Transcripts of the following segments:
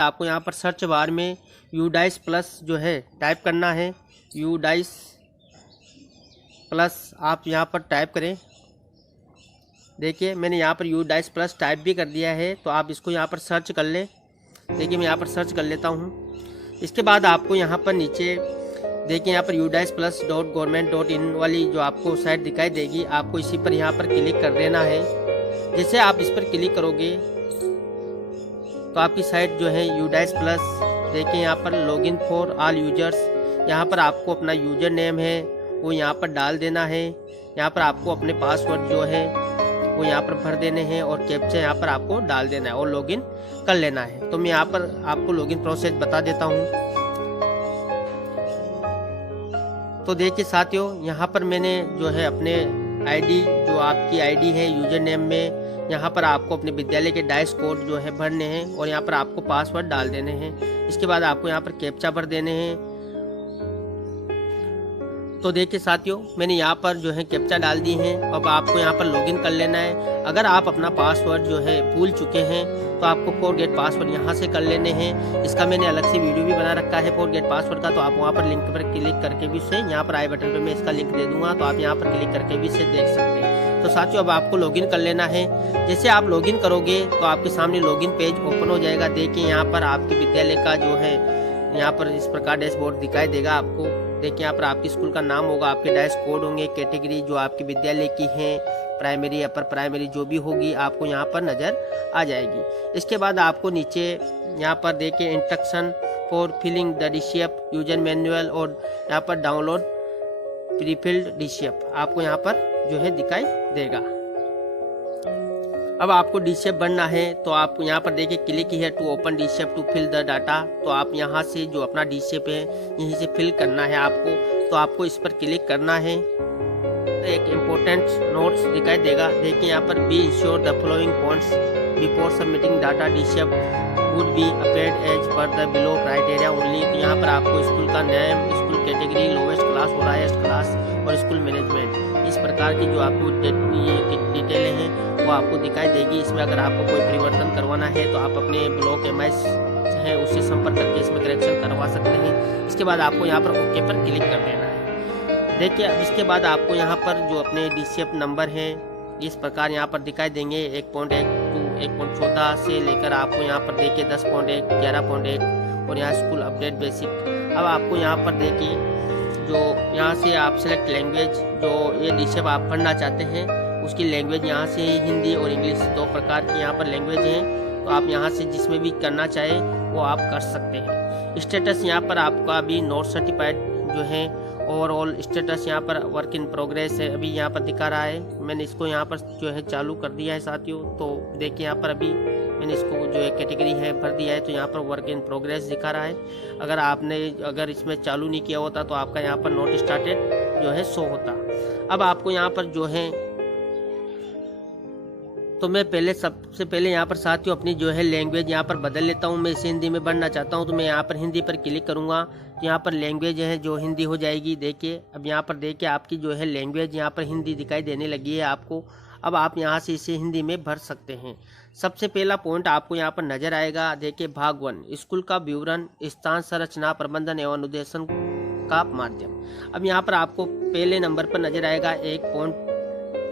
आपको यहाँ पर सर्च बार में यूडाइस प्लस जो है टाइप करना है। यूडाइस प्लस आप यहाँ पर टाइप करें। देखिए मैंने यहाँ पर यूडाइस प्लस टाइप भी कर दिया है, तो आप इसको यहाँ पर सर्च कर लें। देखिए मैं यहाँ पर सर्च कर लेता हूँ। इसके बाद आपको यहाँ पर नीचे देखिए यहाँ पर udice+.government.in वाली जो आपको साइट दिखाई देगी, आपको इसी पर यहाँ पर क्लिक कर देना है। जैसे आप इस पर क्लिक करोगे तो आपकी साइट जो है यूडाइस प्लस, देखिए यहाँ पर लॉगिन फॉर ऑल यूजर्स, यहाँ पर आपको अपना यूजर नेम है वो यहाँ पर डाल देना है। यहाँ पर आपको अपने पासवर्ड जो है वो यहाँ पर भर देने हैं और कैप्चा यहाँ पर आपको डाल देना है और लॉगिन कर लेना है। तो मैं यहाँ पर आपको लॉगिन प्रोसेस बता देता हूँ। तो देखिए साथियों, यहाँ पर मैंने जो है अपने आईडी, जो आपकी आईडी है यूजर नेम में, यहाँ पर आपको अपने विद्यालय के डाइस कोड जो है भरने हैं और यहाँ पर आपको पासवर्ड डाल देने हैं। इसके बाद आपको यहाँ पर कैप्चा भर देने हैं। तो देखिए साथियों, मैंने यहाँ पर जो है कैप्चा डाल दी है। अब आपको यहाँ पर लॉगिन कर लेना है। अगर आप अपना पासवर्ड जो है भूल चुके हैं तो आपको फॉरगेट पासवर्ड यहाँ से कर लेने हैं। इसका मैंने अलग से वीडियो भी बना रखा है फॉरगेट पासवर्ड का, तो आप वहाँ पर लिंक पर क्लिक करके भी उसे, यहाँ पर आई बटन पर मैं इसका लिंक दे दूंगा, तो आप यहाँ पर क्लिक करके भी इसे देख सकते हैं। तो साथियों अब आपको लॉगिन कर लेना है। जैसे आप लॉगिन करोगे तो आपके सामने लॉगिन पेज ओपन हो जाएगा। देखिए यहाँ पर आपके विद्यालय का जो है यहाँ पर इस प्रकार डैशबोर्ड दिखाई देगा आपको। देखिए यहाँ पर आपके स्कूल का नाम होगा, आपके डाइस कोड होंगे, कैटेगरी जो आपके विद्यालय की है, प्राइमरी अपर प्राइमरी जो भी होगी आपको यहाँ पर नज़र आ जाएगी। इसके बाद आपको नीचे यहाँ पर देखिए instruction for filling the DCF user manual और यहाँ पर डाउनलोड प्रीफिल्ड डीसीएफ आपको यहाँ पर जो है दिखाई देगा। अब आपको डीसीएफ बनना है तो आपको यहाँ पर देखिए click here to open DCF to fill the data. तो आप यहाँ से जो अपना डीसीएफ है यहीं से फिल करना है आपको। तो आपको इस पर क्लिक करना है। एक इम्पोर्टेंट नोट्स दिखाई देगा। देखिए यहाँ पर be ensure the following points before submitting data DCF would be appeared as per the below criteria only. तो यहाँ पर आपको स्कूल का name, school category, lowest class और हाईएस्ट क्लास और स्कूल मैनेजमेंट, इस प्रकार की जो आपको डिटेलें हैं वो आपको दिखाई देगी। इसमें अगर आपको कोई परिवर्तन करवाना है तो आप अपने ब्लॉक एमआईएस है उससे संपर्क करके इसमें करेक्शन करवा सकते हैं। इसके बाद आपको यहाँ पर ओके पर क्लिक कर देना है। देखिए अब इसके बाद आपको यहाँ पर जो अपने डीसीएफ नंबर हैं इस प्रकार यहाँ पर दिखाई देंगे। 1.1 to 1.14 से लेकर आपको यहाँ पर देखिए 10.1, 11.1 और यहाँ स्कूल अपडेट बेसिक। अब आपको यहाँ पर देखिए जो यहाँ से आप सेलेक्ट लैंग्वेज, जो ये डीसीएफ आप पढ़ना चाहते हैं उसकी लैंग्वेज यहाँ से इंग्लिश और इंग्लिश दो प्रकार की यहाँ पर लैंग्वेज हैं। तो आप यहाँ से जिसमें भी करना चाहे वो आप कर सकते हैं। स्टेटस यहाँ पर आपका अभी नॉट सर्टिफाइड जो है, ओवरऑल स्टेटस यहाँ पर वर्क इन प्रोग्रेस है, अभी यहाँ पर दिखा रहा है। मैंने इसको यहाँ पर जो है चालू कर दिया है साथियों। तो देखिए यहाँ पर अभी मैंने इसको जो है कैटेगरी है भर दिया है, तो यहाँ पर वर्क इन प्रोग्रेस दिखा रहा है। अगर इसमें चालू नहीं किया होता तो आपका यहाँ पर नोट स्टार्टेड जो है शो होता। अब आपको यहाँ पर जो है, तो मैं सबसे पहले यहाँ पर साथियों अपनी जो है लैंग्वेज यहाँ पर बदल लेता हूँ। मैं इसे हिंदी में पढ़ना चाहता हूँ तो मैं यहाँ पर हिंदी पर क्लिक करूँगा। तो यहाँ पर लैंग्वेज है जो हिंदी हो जाएगी। देखिए अब यहाँ पर देखिए आपकी जो है लैंग्वेज यहाँ पर हिंदी दिखाई देने लगी है आपको। अब आप यहाँ से इसे हिंदी में भर सकते हैं। सबसे पहला पॉइंट आपको यहाँ पर नजर आएगा। देखिए भाग 1 स्कूल का विवरण, स्थान संरचना, प्रबंधन एवं अनुदेशन का माध्यम। अब यहाँ पर आपको पहले नंबर पर नजर आएगा 1.1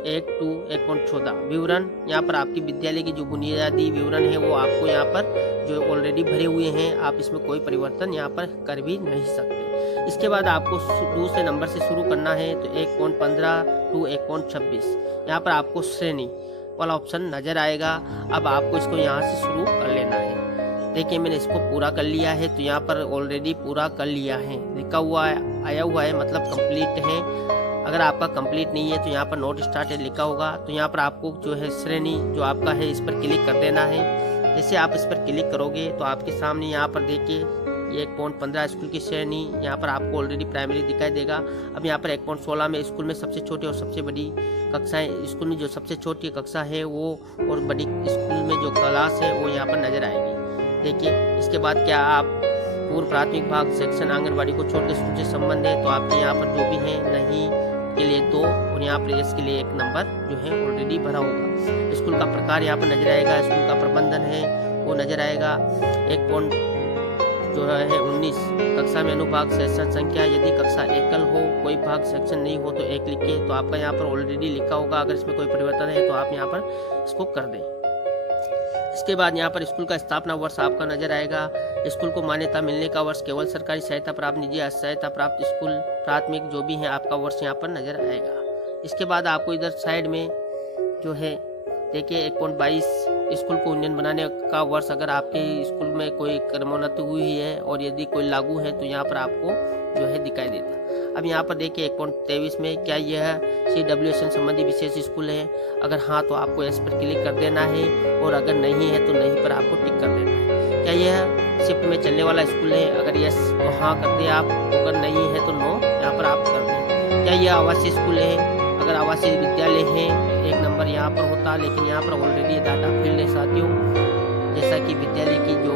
to 1.14 विवरण। यहाँ पर आपकी विद्यालय की जो बुनियादी विवरण है वो आपको यहाँ पर जो ऑलरेडी भरे हुए हैं, आप इसमें कोई परिवर्तन यहाँ पर कर भी नहीं सकते। इसके बाद आपको दूसरे नंबर से शुरू करना है तो 1.15 to 1.26 यहाँ पर आपको श्रेणी वाला ऑप्शन नजर आएगा। अब आपको इसको यहाँ से शुरू कर लेना है। देखिए मैंने इसको पूरा कर लिया है, तो यहाँ पर ऑलरेडी पूरा कर लिया है, लिखा हुआ है, आया हुआ है, मतलब कंप्लीट है। अगर आपका कंप्लीट नहीं है तो यहाँ पर नोट स्टार्टेड लिखा होगा। तो यहाँ पर आपको जो है श्रेणी जो आपका है इस पर क्लिक कर देना है। जैसे आप इस पर क्लिक करोगे तो आपके सामने यहाँ पर देखिए 1.15 स्कूल की श्रेणी यहाँ पर आपको ऑलरेडी प्राइमरी दिखाई देगा। अब यहाँ पर 1.16 में स्कूल में सबसे छोटी और सबसे बड़ी कक्षाएं, स्कूल में जो सबसे छोटी कक्षा है वो और बड़ी स्कूल में जो क्लास है वो यहाँ पर नजर आएगी। देखिए इसके बाद क्या आप पूर्व प्राथमिक भाग सेक्शन आंगनबाड़ी को छोड़ के स्कूल से संबंध है तो आपके यहाँ पर जो भी है नहीं के लिए 2 और यहाँ पर इसके लिए 1 नंबर जो है ऑलरेडी भरा होगा। स्कूल का प्रकार यहाँ पर नजर आएगा, स्कूल का प्रबंधन है आपको नजर आएगा। एक पॉइंट जो है 19 कक्षा में अनुभाग सेक्शन संख्या, यदि कक्षा एकल हो, कोई भाग सेक्शन नहीं हो तो 1 लिखे। तो आपका यहाँ पर ऑलरेडी लिखा होगा, अगर इसमें कोई परिवर्तन है तो आप यहाँ पर इसको कर दें। इसके बाद यहाँ पर स्कूल का स्थापना वर्ष आपका नजर आएगा। स्कूल को मान्यता मिलने का वर्ष, केवल सरकारी सहायता प्राप्त, निजी सहायता प्राप्त स्कूल, प्राथमिक जो भी है आपका वर्ष यहाँ पर नजर आएगा। इसके बाद आपको इधर साइड में जो है देखिए 1.22 स्कूल को उन्नयन बनाने का वर्ष, अगर आपके स्कूल में कोई क्रमोन्नति हुई है और यदि कोई लागू है तो यहाँ पर आपको जो है दिखाई देता। अब यहाँ पर देखिए 1.23 में क्या यह CWSN संबंधी विशेष स्कूल है, अगर हाँ तो आपको इस पर क्लिक कर देना है, और अगर नहीं है तो नहीं पर आपको टिक कर देना है। क्या यह शिफ्ट में चलने वाला स्कूल है, अगर यस तो हाँ कर दें आप, अगर नहीं है तो नो यहाँ पर आप कर दें। क्या यह आवासीय स्कूल है, अगर आवासीय विद्यालय है 1 नंबर यहाँ पर होता, लेकिन यहाँ पर ऑलरेडी डाटा फील्ड है साथियों, जैसा कि विद्यालय की जो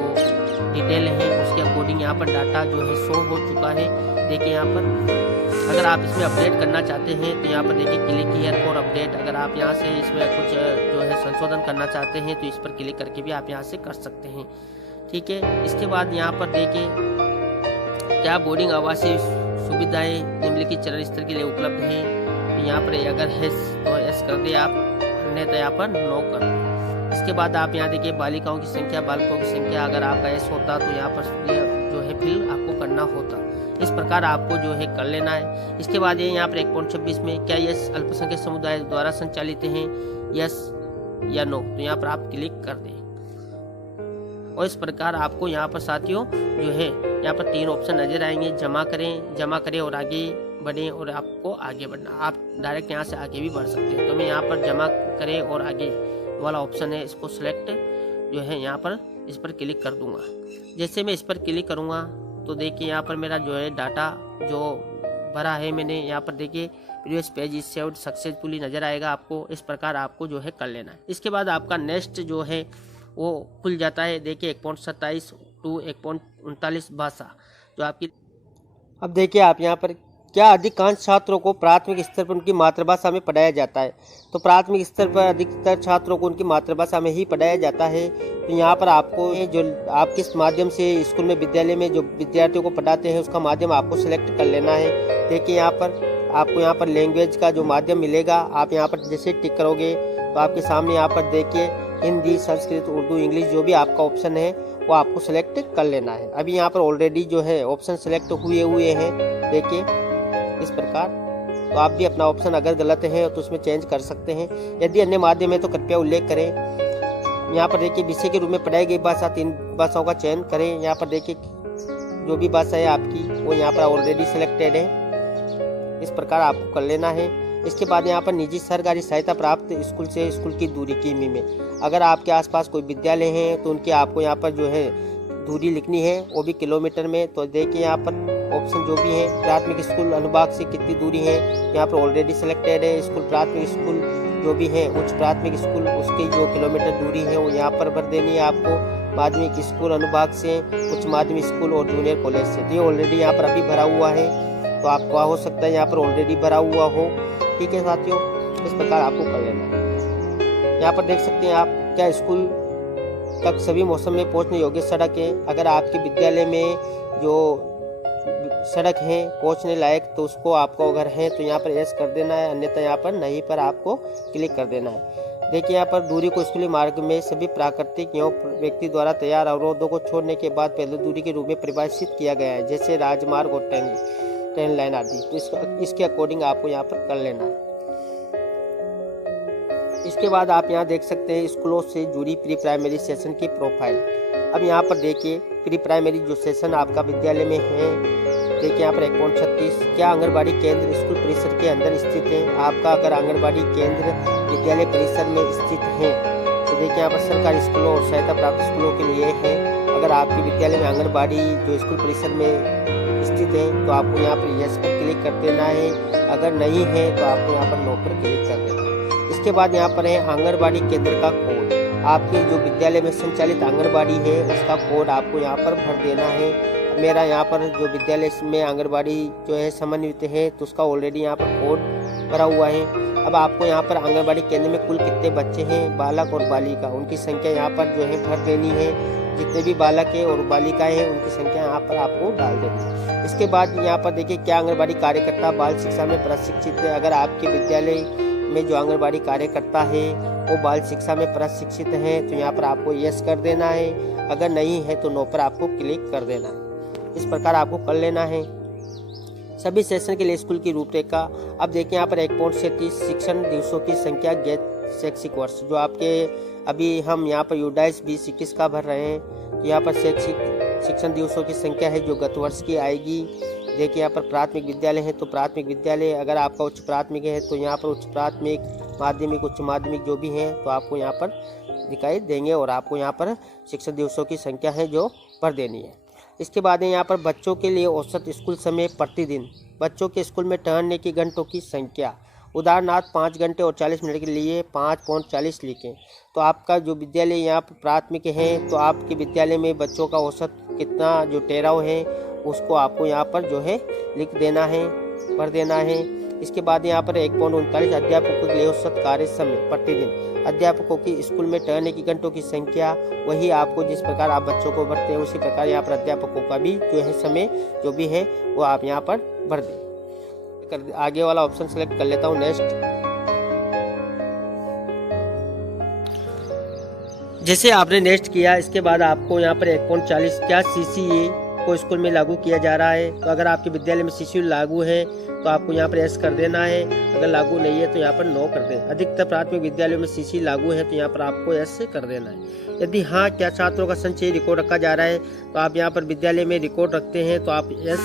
डिटेल है उसके अकॉर्डिंग यहाँ पर डाटा जो है शो हो चुका है। देखिए यहाँ पर अगर आप इसमें अपडेट करना चाहते हैं तो यहाँ पर देखिए क्लिक हियर फॉर अपडेट, अगर आप यहाँ से इसमें कुछ जो है संशोधन करना चाहते हैं तो इस पर क्लिक करके भी आप यहाँ से कर सकते हैं। ठीक है, इसके बाद यहाँ पर देखिए क्या बोर्डिंग आवासीय सुविधाएं निम्नलिखित चरण स्तर के लिए उपलब्ध है, तो यहाँ पर अगर है तो एस कर दे आप, अन्यथा यहाँ पर नो कर दें। इसके बाद आप यहाँ देखिए बालिकाओं की संख्या, बालकों की संख्या, अगर आपका एस होता तो यहाँ पर जो है फिल आपको करना होता। इस प्रकार आपको जो है कर लेना है। इसके बाद ये यहाँ पर 1.26 में क्या यस अल्पसंख्यक समुदाय द्वारा संचालित हैं, यस या नो, तो यहाँ पर आप क्लिक कर दें। और इस प्रकार आपको यहाँ पर साथियों जो है यहाँ पर 3 ऑप्शन नजर आएंगे, जमा करें और आगे बढ़ें, और आपको आगे बढ़ना, आप डायरेक्ट यहाँ से आगे भी बढ़ सकते हैं। तो मैं यहाँ पर जमा करें और आगे वाला ऑप्शन है, इसको सिलेक्ट जो है यहाँ पर इस पर क्लिक कर दूंगा। जैसे मैं इस पर क्लिक करूँगा तो देखिए यहाँ पर मेरा जो है डाटा जो भरा है मैंने, यहाँ पर देखिए previous page is saved successfully नजर आएगा आपको। इस प्रकार आपको जो है कर लेना है। इसके बाद आपका नेक्स्ट जो है वो खुल जाता है। देखिए 1.27 टू 1.39 भाषा जो आपकी। अब देखिए आप यहाँ पर क्या अधिकांश छात्रों को प्राथमिक स्तर पर उनकी मातृभाषा में पढ़ाया जाता है, तो प्राथमिक स्तर पर अधिकतर छात्रों को उनकी मातृभाषा में ही पढ़ाया जाता है। तो यहाँ पर आपको जो आप किस माध्यम से स्कूल में विद्यालय में जो विद्यार्थियों को पढ़ाते हैं उसका माध्यम आपको सिलेक्ट कर लेना है। देखिए यहाँ पर आपको यहाँ पर लैंग्वेज का जो माध्यम मिलेगा, आप यहाँ पर जैसे टिक करोगे तो आपके सामने यहाँ पर देखिए हिंदी, संस्कृत, उर्दू, इंग्लिश जो भी आपका ऑप्शन है वो आपको सिलेक्ट कर लेना है। अभी यहाँ पर ऑलरेडी जो है ऑप्शन सिलेक्ट हुए हैं, देखिए इस प्रकार। तो आप भी अपना ऑप्शन अगर गलत है तो उसमें चेंज कर सकते हैं। यदि अन्य माध्यम है तो कृपया उल्लेख करें। यहाँ पर देखिए विषय के रूप में पढ़ाई गई भाषा 3 भाषाओं का चयन करें। यहाँ पर देखिए जो भी भाषा है आपकी वो यहाँ पर ऑलरेडी सिलेक्टेड है। इस प्रकार आपको कर लेना है। इसके बाद यहाँ पर निजी सरकारी सहायता प्राप्त स्कूल से स्कूल की दूरी किमी में, अगर आपके आसपास कोई विद्यालय है तो उनकी आपको यहाँ पर जो है दूरी लिखनी है, वो भी किलोमीटर में। तो देखिए यहाँ पर ऑप्शन जो भी है, प्राथमिक स्कूल अनुभाग से कितनी दूरी है, यहाँ पर ऑलरेडी सिलेक्टेड है। स्कूल प्राथमिक स्कूल जो भी है, उच्च प्राथमिक स्कूल, उसकी जो किलोमीटर दूरी है वो यहाँ पर भर देनी है आपको। माध्यमिक स्कूल अनुभाग से, उच्च माध्यमिक स्कूल और जूनियर कॉलेज से, तो ये ऑलरेडी यहाँ पर अभी भरा हुआ है। तो आपको हो सकता है यहाँ पर ऑलरेडी भरा हुआ हो। ठीक है साथियों, इस प्रकार आपको कर लेना है। यहाँ पर देख सकते हैं आप क्या स्कूल तक सभी मौसम में पहुंचने योग्य सड़क है। अगर आपके विद्यालय में जो सड़क है पहुंचने लायक तो उसको आपको अगर है तो यहाँ पर यस कर देना है, अन्यथा यहाँ पर नहीं पर आपको क्लिक कर देना है। देखिए यहाँ पर दूरी को स्कूली मार्ग में सभी प्राकृतिक एवं व्यक्ति द्वारा तैयार अवरोधों को छोड़ने के बाद पहले दूरी के रूप में परिभाषित किया गया है, जैसे राजमार्ग और ट्रेन लाइन आदि। तो इसके अकॉर्डिंग आपको यहाँ पर कर लेना है। इसके बाद आप यहाँ देख सकते हैं स्कूलों से जुड़ी प्री प्राइमरी सेशन की प्रोफाइल। अब यहाँ पर देखिए प्री प्राइमरी जो सेशन आपका विद्यालय में है, देखिए यहाँ पर 1.36 क्या आंगनबाड़ी केंद्र स्कूल परिसर के अंदर स्थित है। आपका अगर आंगनबाड़ी केंद्र विद्यालय परिसर में स्थित है तो देखिए यहाँ पर सरकारी स्कूलों और सहायता प्राप्त स्कूलों के लिए है। अगर आपके विद्यालय में आंगनबाड़ी जो स्कूल परिसर में स्थित है तो आपको यहाँ पर यस पर क्लिक कर देना है, अगर नहीं है तो आपको यहाँ पर नो पर क्लिक कर देना है। इसके बाद यहाँ पर है आंगनबाड़ी केंद्र का कोड। आपके जो विद्यालय में संचालित आंगनबाड़ी है उसका कोड आपको यहाँ पर भर देना है। मेरा यहाँ पर जो विद्यालय में आंगनबाड़ी जो है समन्वित है तो उसका ऑलरेडी यहाँ पर कोड भरा हुआ है। अब आपको यहाँ पर आंगनबाड़ी केंद्र में कुल कितने बच्चे हैं, बालक और बालिका, उनकी संख्या यहाँ पर जो है भर देनी है। जितने भी बालक हैं और बालिकाएं हैं उनकी संख्या यहाँ पर आपको डाल देनी है। इसके बाद यहाँ पर देखिए क्या आंगनबाड़ी कार्यकर्ता बाल शिक्षा में प्रशिक्षित है। अगर आपके विद्यालय में जो आंगनबाड़ी कार्यकर्ता है वो बाल शिक्षा में प्रशिक्षित है तो यहाँ पर आपको यस कर देना है। अगर नहीं है तो नो पर आपको क्लिक कर देना है। इस प्रकार आपको कर लेना है। सभी सेशन के लिए स्कूल की रूपरेखा। अब देखिए यहाँ पर 1.37 शिक्षण दिवसों की संख्या गैर शैक्षिक वर्ष, जो आपके अभी हम यहाँ पर U22 2021 का भर रहे हैं तो यहाँ पर शिक्षण दिवसों की संख्या है जो गत वर्ष की आएगी। देखिए यहाँ पर प्राथमिक विद्यालय है तो प्राथमिक विद्यालय, अगर आपका उच्च प्राथमिक है तो यहाँ पर उच्च प्राथमिक, माध्यमिक, उच्च माध्यमिक जो भी हैं तो आपको यहाँ पर दिखाई देंगे और आपको यहाँ पर शिक्षण दिवसों की संख्या है जो भर देनी है। इसके बाद यहाँ पर बच्चों के लिए औसत स्कूल समय प्रतिदिन, बच्चों के स्कूल में ठहरने की घंटों की संख्या, उदाहरणार्थ 5 घंटे और 40 मिनट के लिए 5.40 लिखें। तो आपका जो विद्यालय यहाँ पर प्राथमिक है तो आपके विद्यालय में बच्चों का औसत कितना जो ठहराव है उसको आपको यहाँ पर जो है लिख देना है, भर देना है। इसके बाद यहाँ पर 1.39 अध्यापकों के लिए औसत कार्य समय प्रतिदिन, अध्यापकों की स्कूल में ठहरने की घंटों की संख्या, वही आपको जिस प्रकार आप बच्चों को भरते हैं उसी प्रकार यहाँ पर अध्यापकों का भी जो है समय जो भी है वो आप यहाँ पर भर दें। आगे वाला ऑप्शन सेलेक्ट कर लेता हूँ, नेक्स्ट। जैसे आपने नेक्स्ट किया इसके बाद आपको यहाँ पर 1.40 क्या CCE को स्कूल में लागू किया जा रहा है। तो अगर आपके विद्यालय में CCE लागू है तो आपको यहाँ पर यस कर देना है, अगर लागू नहीं है तो यहाँ पर नो कर दें। अधिकतर प्राथमिक विद्यालयों में CCE लागू है तो यहाँ पर आपको यस कर देना है। यदि हाँ क्या छात्रों का संचयी रिकॉर्ड रखा जा रहा है तो आप यहाँ पर विद्यालय में रिकॉर्ड रखते हैं तो आप यस,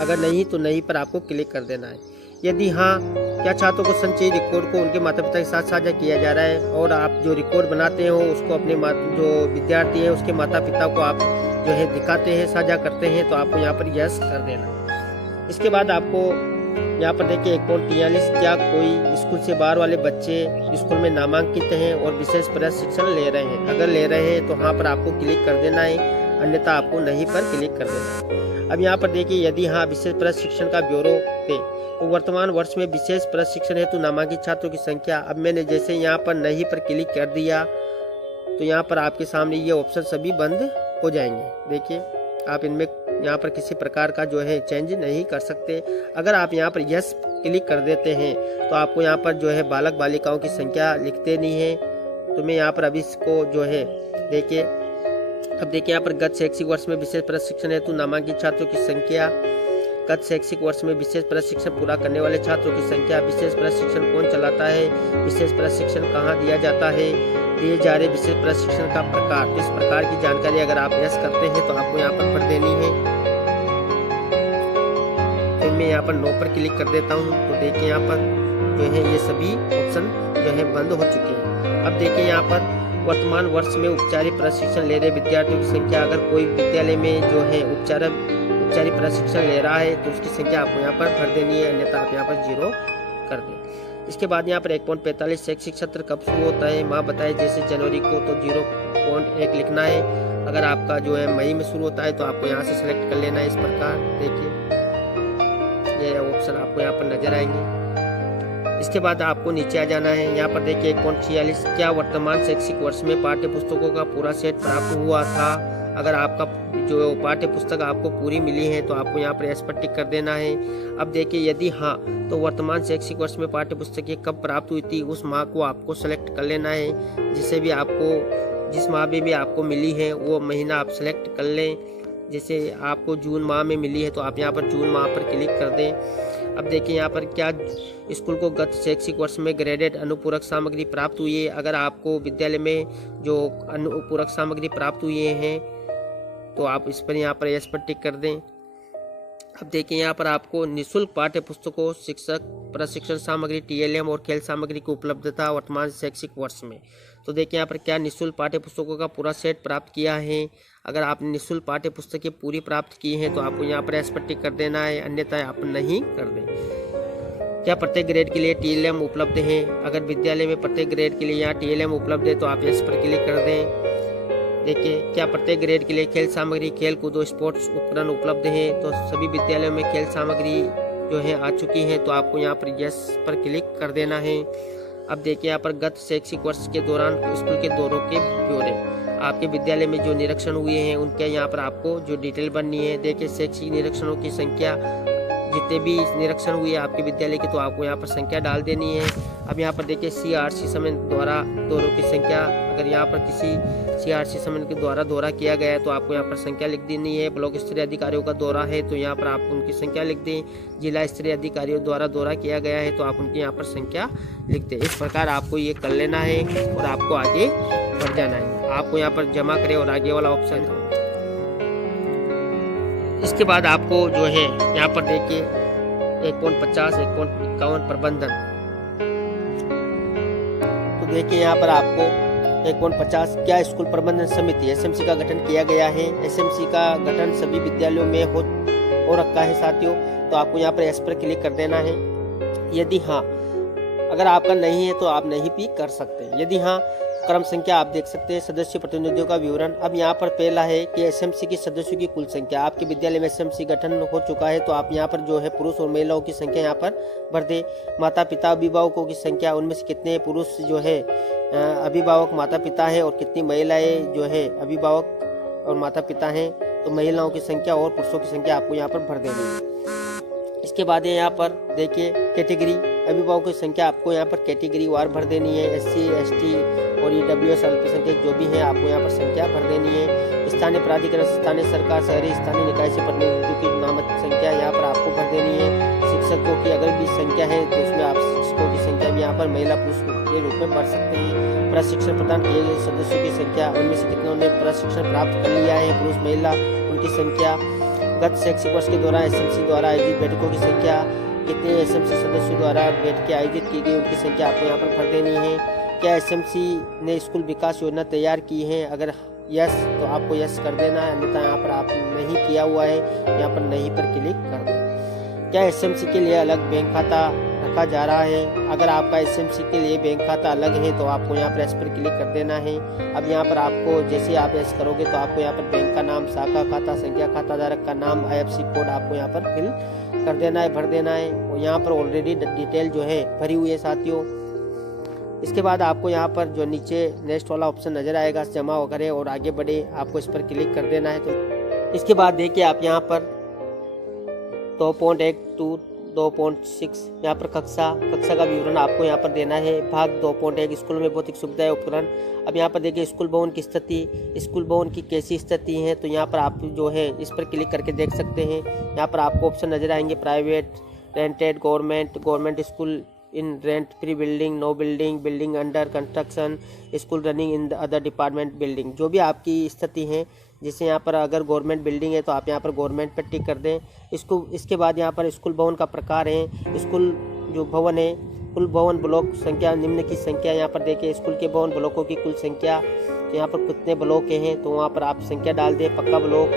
अगर नहीं तो नहीं पर आपको क्लिक कर देना है। यदि हाँ क्या छात्रों को संचयी रिकॉर्ड को उनके माता पिता के साथ साझा किया जा रहा है और आप जो रिकॉर्ड बनाते हो उसको अपने जो विद्यार्थी है उसके माता पिता को आप जो है दिखाते हैं, साझा करते हैं तो आपको यहाँ पर यस कर देना है। इसके बाद आपको यहाँ पर देखिए 1.43 क्या कोई स्कूल से बाहर वाले बच्चे स्कूल में नामांकित हैं और विशेष प्रशिक्षण ले रहे हैं। अगर ले रहे हैं तो यहाँ पर आपको क्लिक कर देना है, अन्यथा आपको नहीं पर क्लिक कर देना है। अब यहाँ पर देखिए यदि हाँ विशेष प्रशिक्षण का ब्यूरो थे तो वर्तमान वर्ष में विशेष प्रशिक्षण हेतु नामांकित छात्रों की संख्या, अब मैंने जैसे यहाँ पर नहीं पर क्लिक कर दिया तो यहाँ पर आपके सामने ये ऑप्शन सभी बंद हो जाएंगे। देखिए आप इनमें यहाँ पर किसी प्रकार का जो है चेंज नहीं कर सकते। अगर आप यहाँ पर यस क्लिक कर देते हैं तो आपको यहाँ पर जो है बालक बालिकाओं की संख्या लिखते नहीं है। तो मैं यहाँ पर अभी इसको जो है देखिए, अब देखिए यहाँ पर गत शैक्षिक वर्ष में विशेष प्रशिक्षण हेतु नामांकित छात्रों की संख्या, गत शैक्षिक वर्ष में विशेष प्रशिक्षण पूरा करने वाले छात्रों की संख्या, विशेष प्रशिक्षण कौन चलाता है, विशेष प्रशिक्षण कहाँ दिया जाता है, दिए जा रहे विशेष प्रशिक्षण का प्रकार। इस प्रकार की जानकारी अगर आप यस करते हैं तो आपको यहाँ पर भर देनी है। फिर मैं यहाँ पर नो पर क्लिक कर देता हूँ तो देखिए यहाँ पर जो है ये सभी ऑप्शन जो है बंद हो चुके हैं। अब देखिए यहाँ पर वर्तमान वर्ष में औपचारिक प्रशिक्षण ले रहे विद्यार्थियों की संख्या, अगर कोई विद्यालय में जो है औपचारिक प्रशिक्षण ले रहा है तो उसकी संख्या आपको यहाँ पर भर देनी है, अन्यथा आप यहाँ पर 0 कर दें। इसके बाद यहाँ पर 1.45 शैक्षिक सत्र कब शुरू होता है, माह बताए जैसे जनवरी को तो 0.1 लिखना है। अगर आपका जो है मई में शुरू होता है तो आपको यहाँ से सिलेक्ट कर लेना है। इस प्रकार देखिए ये ऑप्शन आपको यहाँ पर नजर आएंगे। इसके बाद आपको नीचे आ जाना है। यहाँ पर देखिए 1.46 क्या वर्तमान शैक्षिक वर्ष में पाठ्य पुस्तकों का पूरा सेट प्राप्त हुआ था। अगर आपका जो पाठ्य पुस्तक आपको पूरी मिली है तो आपको यहाँ पर एस पर टिक कर देना है। अब देखिए यदि हाँ तो वर्तमान शैक्षिक वर्ष में पाठ्य पुस्तकें कब प्राप्त हुई थी उस माह को आपको सेलेक्ट कर लेना है। जिसे भी आपको जिस माह में भी आपको मिली है वो महीना आप सेलेक्ट कर लें। जैसे आपको जून माह में मिली है तो आप यहाँ पर जून माह पर क्लिक कर दें। अब देखिए यहाँ पर क्या स्कूल को गत शैक्षिक वर्ष में ग्रेडेड अनुपूरक सामग्री प्राप्त हुई है। अगर आपको विद्यालय में जो अनुपूरक सामग्री प्राप्त हुई हैं तो आप इस पर यहाँ पर यस पर टिक कर दें। अब देखिए यहाँ पर आपको निःशुल्क पाठ्य पुस्तकों, शिक्षक प्रशिक्षण सामग्री, TLM और खेल सामग्री की उपलब्धता वर्तमान शैक्षिक वर्ष में। तो देखिए यहाँ पर क्या निःशुल्क पाठ्य पुस्तकों का पूरा सेट प्राप्त किया है। अगर आपने निःशुल्क पाठ्य पुस्तकें पूरी प्राप्त की हैं तो आपको यहाँ पर एस पर टिक कर देना है, अन्यथा आप नहीं कर दें। क्या प्रत्येक ग्रेड के लिए TLM उपलब्ध है। अगर विद्यालय में प्रत्येक ग्रेड के लिए यहाँ TLM उपलब्ध है तो आप एस पर क्लिक कर दें। देखिए क्या प्रत्येक ग्रेड के लिए खेल सामग्री, खेल कूद स्पोर्ट्स उपकरण उपलब्ध है। तो सभी विद्यालयों में खेल सामग्री जो है आ चुकी हैं, तो आपको यहाँ पर यस पर क्लिक कर देना है। अब देखिए यहाँ पर गत शैक्षिक वर्ष के दौरान स्कूल के दौरों के ब्यौरे, आपके विद्यालय में जो निरीक्षण हुए हैं उनके यहाँ पर आपको जो डिटेल बननी है। देखिए शैक्षिक निरीक्षणों की संख्या, जितने भी निरीक्षण हुए आपके विद्यालय के, तो आपको यहाँ पर संख्या डाल देनी है। अब यहाँ पर देखिए CRC समय द्वारा दौरों की संख्या, अगर यहाँ पर किसी CRC समय के द्वारा दौरा किया गया है तो आपको यहाँ पर संख्या लिख देनी है। ब्लॉक स्तरीय अधिकारियों का दौरा है तो यहाँ पर आप उनकी संख्या लिख दें। जिला स्तरीय अधिकारियों द्वारा दौरा किया गया है तो आप उनकी यहाँ पर संख्या लिख दें। इस प्रकार आपको ये कर लेना है और आपको आगे बढ़ जाना है। आपको यहाँ पर जमा करें और आगे वाला ऑप्शन। इसके बाद आपको जो है यहाँ पर देखिए 1.50 1.51 प्रबंधन, तो देखिए यहाँ पर आपको 1.50 क्या स्कूल प्रबंधन समिति SMC का गठन किया गया है। SMC का गठन सभी विद्यालयों में हो रखा है साथियों, तो आपको यहाँ पर एस पर क्लिक कर देना है। यदि हाँ, अगर आपका नहीं है तो आप नहीं भी कर सकते। यदि हाँ, क्रम संख्या आप देख सकते हैं, सदस्य प्रतिनिधियों का विवरण। अब यहाँ पर पहला है कि SMC के सदस्यों की कुल संख्या। आपके विद्यालय में SMC गठन हो चुका है तो आप यहाँ पर जो है पुरुष और महिलाओं की संख्या यहाँ पर भर दे। माता पिता अभिभावकों की संख्या, उनमें से कितने पुरुष जो है अभिभावक माता पिता है और कितनी महिलाएं जो है अभिभावक और माता पिता हैं, तो महिलाओं की संख्या और पुरुषों की संख्या आपको यहाँ पर भर देनी है। इसके बाद यहाँ पर देखिए कैटेगरी, अभिभावकों की संख्या आपको यहाँ पर कैटेगरी वार भर देनी है। SC ST और EWS अल्पसंख्यक जो भी है आपको यहाँ पर संख्या भर देनी है। स्थानीय प्राधिकरण, स्थानीय सरकार, शहरी स्थानीय निकाय से प्रतिनिधियों की नामक संख्या यहाँ पर आपको भर देनी है। शिक्षकों की अगर भी संख्या है तो उसमें आप शिक्षकों की संख्या भी यहाँ पर महिला पुरुष के रूप में भर सकते हैं। प्रशिक्षण प्रदान किए गए सदस्यों की संख्या, उनमें से कितनों ने प्रशिक्षण प्राप्त कर लिया है, पुरुष महिला, उनकी संख्या। गत शैक्षिक वर्ष के दौरान SMC द्वारा आयोजित बैठकों की संख्या, कितने SMC सदस्यों द्वारा बैठकें आयोजित की गई उनकी संख्या आपको यहाँ पर भर देनी है। क्या SMC ने स्कूल विकास योजना तैयार की है, अगर यस तो आपको यस कर देना है, अन्यथा यहाँ पर आप नहीं किया हुआ है यहाँ पर नहीं पर क्लिक कर दें। क्या SMC के लिए अलग बैंक खाता रखा जा रहा है, अगर आपका SMC के लिए बैंक खाता अलग है तो आपको यहाँ पर एस पर क्लिक कर देना है। अब यहाँ पर आपको जैसे आप एस करोगे तो आपको यहाँ पर बैंक का नाम, शाखा खाता संख्या, खाताधारक का नाम, IFSC कोड आपको यहाँ पर फिल कर देना है, भर देना है। और यहाँ पर ऑलरेडी डिटेल जो है भरी हुई है साथियों। इसके बाद आपको यहाँ पर जो नीचे नेक्स्ट वाला ऑप्शन नजर आएगा, जमा करें और आगे बढ़े, आपको इस पर क्लिक कर देना है। तो इसके बाद देखिए आप यहाँ पर 2.1 to 2.6 यहाँ पर कक्षा का विवरण आपको यहाँ पर देना है। भाग 2.1 स्कूल में भौतिक सुविधाएं उपकरण। अब यहाँ पर देखिए स्कूल भवन की स्थिति, स्कूल भवन की कैसी स्थिति है, तो यहाँ पर आप जो है इस पर क्लिक करके देख सकते हैं। यहाँ पर आपको ऑप्शन नजर आएंगे, private, rented, government school in rent free building, no building, building under construction, school running in the other department building, जो भी आपकी स्थिति है। जैसे यहाँ पर अगर गवर्नमेंट बिल्डिंग है तो आप यहाँ पर गवर्नमेंट पर टिक कर दें इसको। इसके बाद यहाँ पर स्कूल भवन का प्रकार है, स्कूल जो भवन है, कुल भवन ब्लॉक संख्या, निम्न की संख्या। यहाँ पर देखिए स्कूल के भवन ब्लॉकों की कुल संख्या, तो यहाँ पर कितने ब्लॉक हैं तो वहाँ पर आप संख्या डाल दें। पक्का ब्लॉक,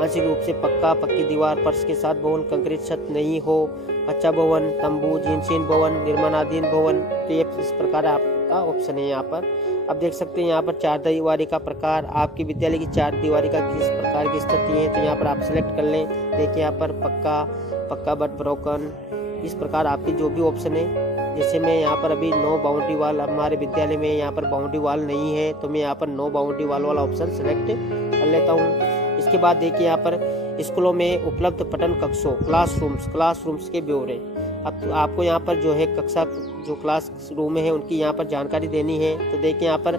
आंशिक रूप से पक्का, पक्की दीवार, फर्श के साथ भवन, कंक्रीट छत नहीं हो, कच्चा भवन, तंबू, जीनसीन भवन, निर्माणाधीन भवन। तो ये इस प्रकार आपका ऑप्शन है यहाँ पर। अब देख सकते हैं यहाँ पर 4 दीवारी का प्रकार, आपकी विद्यालय की 4 दीवारी का किस प्रकार की स्थिति है, तो यहाँ पर आप सिलेक्ट कर लें। देखिए यहाँ पर पक्का बट ब्रोकन, इस प्रकार आपकी जो भी ऑप्शन है। जैसे मैं यहाँ पर अभी नो बाउंड्री वाल, हमारे विद्यालय में यहाँ पर बाउंड्री वाल नहीं है तो मैं यहाँ पर नो बाउंड्री वाल वाला ऑप्शन सेलेक्ट कर लेता हूँ। इसके बाद देखिए यहाँ पर स्कूलों में उपलब्ध पठन कक्षों, क्लासरूम्स के ब्यौरे। अब आपको यहाँ पर जो है कक्षा जो क्लास रूम है उनकी यहाँ पर जानकारी देनी है। तो देखिए यहाँ पर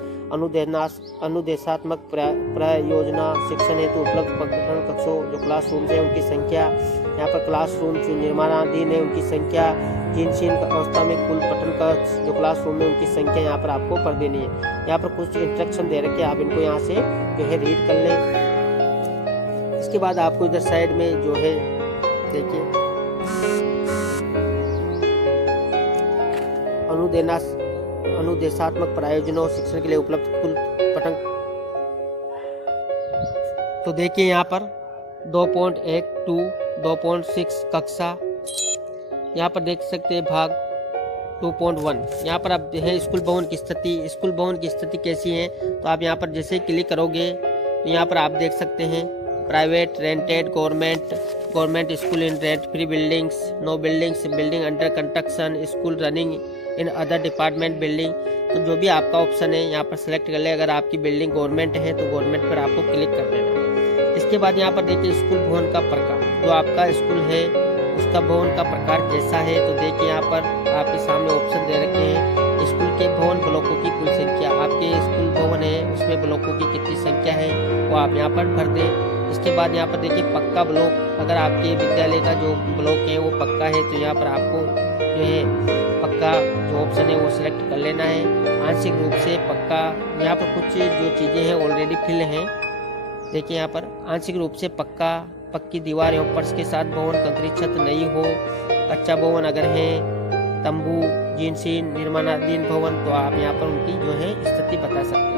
अनुदेशात्मक प्रयोजना शिक्षण हेतु उपलब्ध पठन कक्षों जो क्लासरूम्स है उनकी संख्या, यहाँ पर क्लासरूम जो निर्माणाधीन है उनकी संख्या, जीनसीन अवस्था में कुल पठन कक्ष जो क्लासरूम में उनकी संख्या यहाँ पर आपको कर देनी है। यहाँ पर कुछ इंस्ट्रक्शन दे रखे, आप इनको यहाँ से जो है रीड कर लें। इसके बाद आपको इधर साइड में जो है देखिए अनुदेशात्मक प्रयोजनों शिक्षण के लिए उपलब्ध कुल पठन। तो देखिए यहाँ पर 2.1 to 2.6 कक्षा, यहाँ पर देख सकते हैं भाग 2.1। यहाँ पर आप है स्कूल भवन की स्थिति कैसी है, तो आप यहाँ पर जैसे क्लिक करोगे तो यहाँ पर आप देख सकते हैं private, rented, government school in rent free buildings, no buildings, building under construction, school running in other department building. तो जो भी आपका ऑप्शन है यहाँ पर सेलेक्ट कर ले। अगर आपकी बिल्डिंग गवर्नमेंट है तो गवर्नमेंट पर आपको क्लिक कर देना है। इसके बाद यहाँ पर देखिए स्कूल भवन का प्रकार, जो आपका स्कूल है उसका भवन का प्रकार कैसा है। तो देखिए यहाँ पर आपके सामने ऑप्शन दे रखे हैं। स्कूल के भवन ब्लॉकों की कुल संख्या, आपके स्कूल भवन है उसमें ब्लॉकों की कितनी संख्या है वो आप यहाँ पर भर दें। इसके बाद यहाँ पर देखिए पक्का ब्लॉक, अगर आपके विद्यालय का जो ब्लॉक है वो पक्का है तो यहाँ पर आपको जो है पक्का जो ऑप्शन है वो सिलेक्ट कर लेना है। आंशिक रूप से पक्का, यहाँ पर कुछ जो चीज़ें हैं ऑलरेडी फिल हैं। देखिए यहाँ पर आंशिक रूप से पक्का, पक्की दीवार एवं फर्श के साथ भवन, कंक्रीट छत नहीं हो, कच्चा भवन अगर है, तंबू, जीनसीन, निर्माणाधीन भवन, तो आप यहाँ पर उनकी जो है स्थिति बता सकते हैं।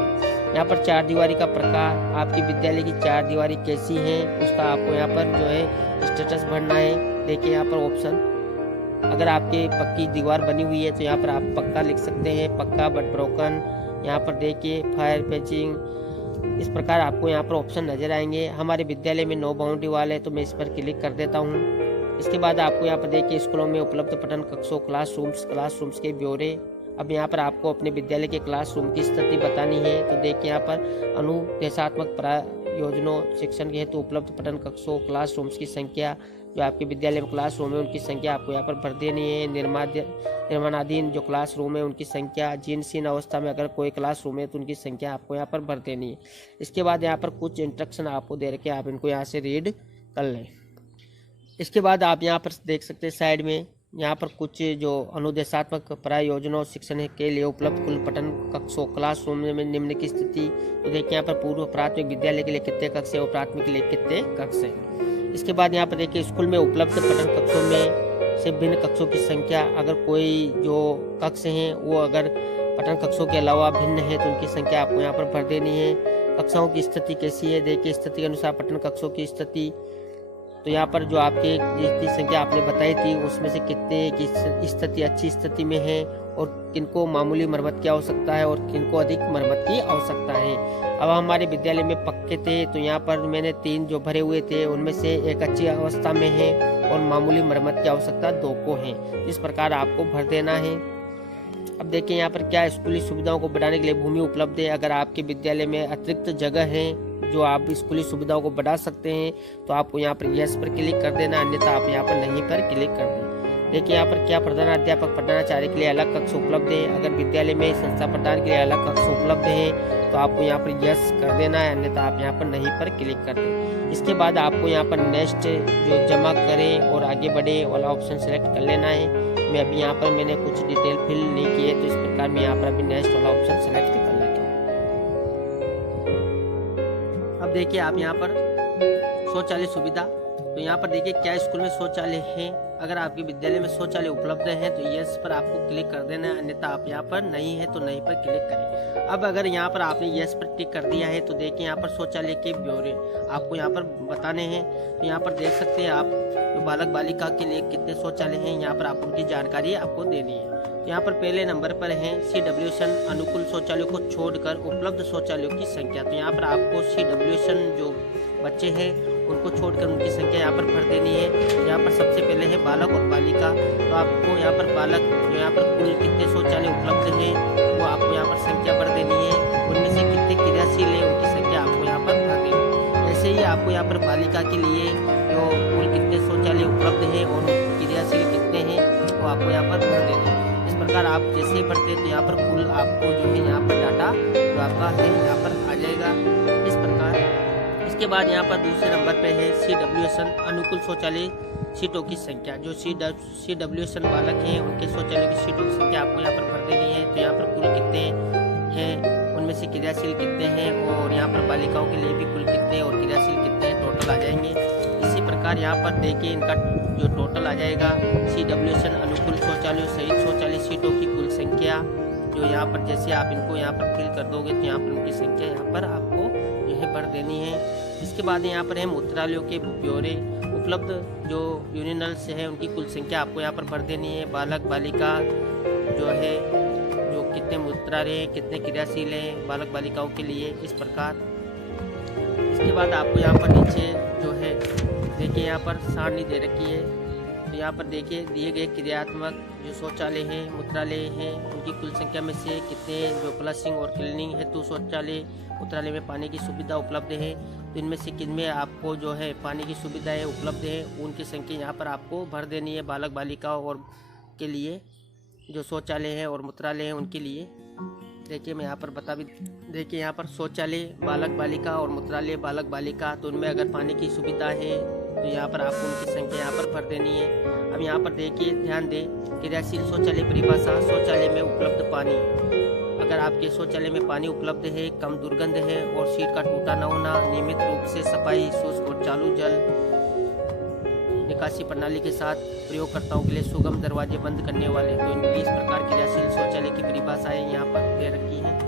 यहाँ पर चार दीवारी का प्रकार, आपकी विद्यालय की चार दीवारी कैसी है उसका आपको यहाँ पर जो है स्टेटस भरना है। देखिए यहाँ पर ऑप्शन, अगर आपके पक्की दीवार बनी हुई है तो यहाँ पर आप पक्का लिख सकते हैं, पक्का बट ब्रोकन। यहाँ पर देखिए फायर पैचिंग, इस प्रकार आपको यहाँ पर ऑप्शन नजर आएंगे। हमारे विद्यालय में नो बाउंड्री वाल है तो मैं इस पर क्लिक कर देता हूँ। इसके बाद आपको यहाँ पर देखिए स्कूलों में उपलब्ध पठन कक्षों, क्लासरूम्स के ब्यौरे। अब यहाँ पर आपको अपने विद्यालय के क्लासरूम की स्थिति बतानी है। तो देखिए यहाँ पर अनुदेशात्मक प्रयोजनों शिक्षण के हेतु उपलब्ध पठन कक्षों, क्लासरूम्स की संख्या, जो आपके विद्यालय में क्लासरूम है उनकी संख्या आपको यहाँ पर भर देनी है। निर्माणाधीन जो क्लासरूम है उनकी संख्या, जीर्णशीर्ण अवस्था में अगर कोई क्लासरूम है तो उनकी संख्या आपको यहाँ पर भर देनी है। इसके बाद यहाँ पर कुछ इंस्ट्रक्शन आपको दे रखे, आप इनको यहाँ से रीड कर लें। इसके बाद आप यहाँ पर देख सकते हैं साइड में यहाँ पर कुछ जो अनुदेशात्मक प्रयोजनों शिक्षण के लिए उपलब्ध कुल पठन कक्षों, क्लासरूम में निम्न की स्थिति। तो देखिए यहाँ पर पूर्व प्राथमिक विद्यालय के लिए कितने कक्ष है और प्राथमिक के लिए कितने कक्ष है। इसके बाद यहाँ पर देखिए स्कूल में उपलब्ध पठन कक्षों में से भिन्न कक्षों की संख्या, अगर कोई जो कक्ष हैं वो अगर पठन कक्षों के अलावा भिन्न है तो उनकी संख्या आपको यहाँ पर भर देनी है। कक्षाओं की स्थिति कैसी है, देखिए स्थिति के अनुसार पठन कक्षों की स्थिति। तो यहाँ पर जो आपके जितनी संख्या आपने बताई थी उसमें से कितने की स्थिति अच्छी स्थिति में है और किनको मामूली मरम्मत की आवश्यकता है और किनको अधिक मरम्मत की आवश्यकता है। अब हमारे विद्यालय में पक्के थे तो यहाँ पर मैंने 3 जो भरे हुए थे उनमें से एक अच्छी अवस्था में है और मामूली मरम्मत की आवश्यकता 2 को है। इस प्रकार आपको भर देना है। अब देखिए यहाँ पर क्या स्कूली सुविधाओं को बढ़ाने के लिए भूमि उपलब्ध है। अगर आपके विद्यालय में अतिरिक्त जगह है जो आप स्कूली सुविधाओं को बढ़ा सकते हैं तो आपको यहाँ पर यस पर क्लिक कर देना, अन्यथा आप यहाँ पर नहीं पर क्लिक कर दें। देखिए यहाँ पर क्या प्रधानाध्यापक प्रधानाचार्य के लिए अलग कक्ष उपलब्ध है। अगर विद्यालय में संस्था प्रधान के लिए अलग कक्ष उपलब्ध है तो आपको यहाँ पर यस कर देना है, अन्यथा आप यहाँ पर नहीं पर क्लिक कर दें। इसके बाद आपको यहाँ पर नेक्स्ट जो जमा करें और आगे बढ़े वाला ऑप्शन सेलेक्ट कर लेना है। मैं अभी यहाँ पर मैंने कुछ डिटेल फिल नहीं किए तो इस प्रकार मैं यहाँ पर अभी नेक्स्ट वाला ऑप्शन सेलेक्ट कर लेता हूँ। अब देखिए आप यहाँ पर शौचालय सुविधा, तो यहाँ पर देखिए क्या स्कूल में शौचालय है। अगर आपके विद्यालय में शौचालय उपलब्ध है तो यस पर आपको क्लिक कर देना है, अन्यथा आप यहाँ पर नहीं है तो नहीं पर क्लिक करें। अब अगर यहाँ पर आपने यस पर टिक कर दिया है तो देखिए यहाँ पर शौचालय के ब्यौरे आपको यहाँ पर बताने हैं। तो यहाँ पर देख सकते हैं आप तो बालक बालिका के लिए कितने शौचालय हैं, यहाँ पर आप उनकी जानकारी आपको देनी है। तो यहाँ पर पहले नंबर पर है CWSN अनुकूल शौचालयों को छोड़कर उपलब्ध शौचालयों की संख्या। तो यहाँ पर आपको CWSN जो बच्चे हैं उनको छोड़कर उनकी संख्या यहाँ पर भर देनी है। यहाँ पर सबसे पहले है बालक और बालिका, तो आपको यहाँ पर बालक जो यहाँ पर कुल कितने शौचालय उपलब्ध हैं वो आपको यहाँ पर संख्या भर देनी है। उनमें से कितने क्रियाशील है उनकी संख्या आपको यहाँ पर भर देनी है। ऐसे ही आपको यहाँ पर बालिका के लिए जो कुल कितने शौचालय उपलब्ध है और क्रियाशील कितने हैं वो आपको यहाँ पर भर देना है। इस प्रकार आप जैसे ही भरते हैं तो यहाँ पर कुल आपको जो है यहाँ पर डाटा जो आपका है यहाँ पर आ जाएगा इस प्रकार। इसके बाद यहाँ पर दूसरे नंबर पे है CWSN अनुकूल शौचालय सीटों की संख्या। जो CWSN बालक हैं उनके शौचालय की सीटों की संख्या आपको यहाँ पर भर देनी है। तो यहाँ पर कुल कितने हैं, उनमें से क्रियाशील कितने हैं और यहाँ पर बालिकाओं के लिए भी कुल कितने और क्रियाशील कितने टोटल आ जाएंगे। इसी प्रकार यहाँ पर देखिए इनका जो टोटल आ जाएगा CWSN अनुकूल शौचालयों सहित शौचालय सीटों की कुल संख्या, जो यहाँ पर जैसे आप इनको यहाँ पर फिल कर दोगे तो यहाँ पर उनकी संख्या यहाँ पर आपको जो है भर देनी है। इसके बाद यहाँ पर है मूत्रालयों के ब्यौरे, उपलब्ध जो यूरिनल्स है उनकी कुल संख्या आपको यहाँ पर भर देनी है। बालक बालिका जो है जो कितने मूत्रालय हैं, कितने क्रियाशील हैं बालक बालिकाओं के लिए, इस प्रकार। इसके बाद आपको यहाँ पर नीचे जो है देखिए यहाँ पर सारणी दे रखी है। तो यहाँ पर देखिए दिए गए क्रियात्मक जो शौचालय हैं, मूत्रालय हैं, उनकी कुल संख्या में से कितने जो फ्लशिंग और क्लीनिंग हेतु शौचालय मूत्रालय में पानी की सुविधा उपलब्ध है। तो इनमें से किनमें आपको जो है पानी की सुविधाएं उपलब्ध है, उनकी संख्या यहाँ पर आपको भर देनी है। बालक बालिका और के लिए जो शौचालय हैं और मूत्रालय हैं उनके लिए देखिए मैं यहाँ पर बता भी देखिए यहाँ पर शौचालय बालक बालिका और मूत्रालय बालक बालिका, तो उनमें अगर पानी की सुविधा है तो यहाँ पर आपको उनकी संख्या यहाँ पर भर देनी है। अब यहाँ पर देखिए ध्यान दें, क्रियाशील शौचालय परिभाषा। शौचालय में उपलब्ध पानी, अगर आपके शौचालय में पानी उपलब्ध है, कम दुर्गंध है और सीट का टूटा न होना, नियमित रूप से सफाई, शुष्क और चालू जल निकासी प्रणाली के साथ प्रयोगकर्ताओं के लिए सुगम दरवाजे बंद करने वाले, तो इनकी इस प्रकार क्रियाशील शौचालय की परिभाषाएं यहाँ पर दे रखी हैं।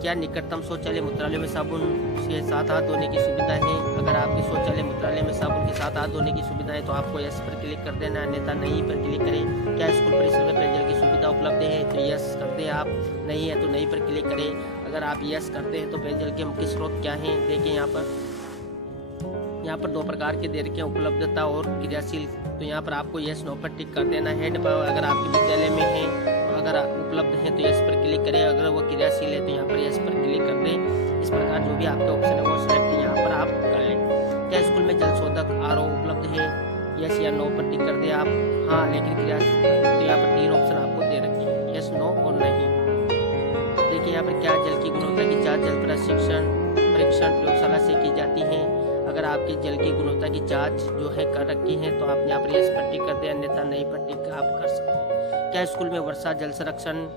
क्या निकटतम शौचालय मूत्रालय में साबुन के साथ हाथ धोने की सुविधा है? अगर आपके शौचालय मूत्रालय में साबुन के साथ हाथ धोने की सुविधा है तो आपको यस पर क्लिक कर देना, अन्यथा नहीं पर क्लिक करें। क्या स्कूल परिसर में पेयजल की सुविधा उपलब्ध है? तो यस कर दें आप, नहीं है तो नहीं पर क्लिक करें। अगर आप यस करते हैं तो पेयजल के मुख्य स्रोत क्या हैं? देखिए यहाँ पर दो प्रकार के दे रखे हैं, उपलब्धता और क्रियाशील। तो यहाँ पर आपको यस नो पर टिक कर देना है। अगर आपके विद्यालय में है तो अगर उपलब्ध है तो यस पर क्लिक करें, अगर वो क्रियाशील है तो यहाँ पर यस पर क्लिक कर दें। इस प्रकार जो भी आपके ऑप्शन है वो सिलेक्ट यहाँ पर आप कर लें। क्या स्कूल में जल शोधक आरओ उपलब्ध है? यस या नो पर टिक कर दें आप। हाँ लेकिन क्रियाशील, तो यहाँ पर 3 ऑप्शन आपको दे रखे हैं, यस नो और नहीं। देखिए यहाँ पर क्या जल की गुणवत्ता की जाँच जल परीक्षण प्रयोगशाला से की जाती है? अगर आपकी जल की गुणवत्ता की जांच जो है कर रखी है तो आप यहाँ पर यस पर टिक कर दें, अन्यथा नहीं पर टिक आप कर सकते हैं। क्या स्कूल में वर्षा जल संरक्षण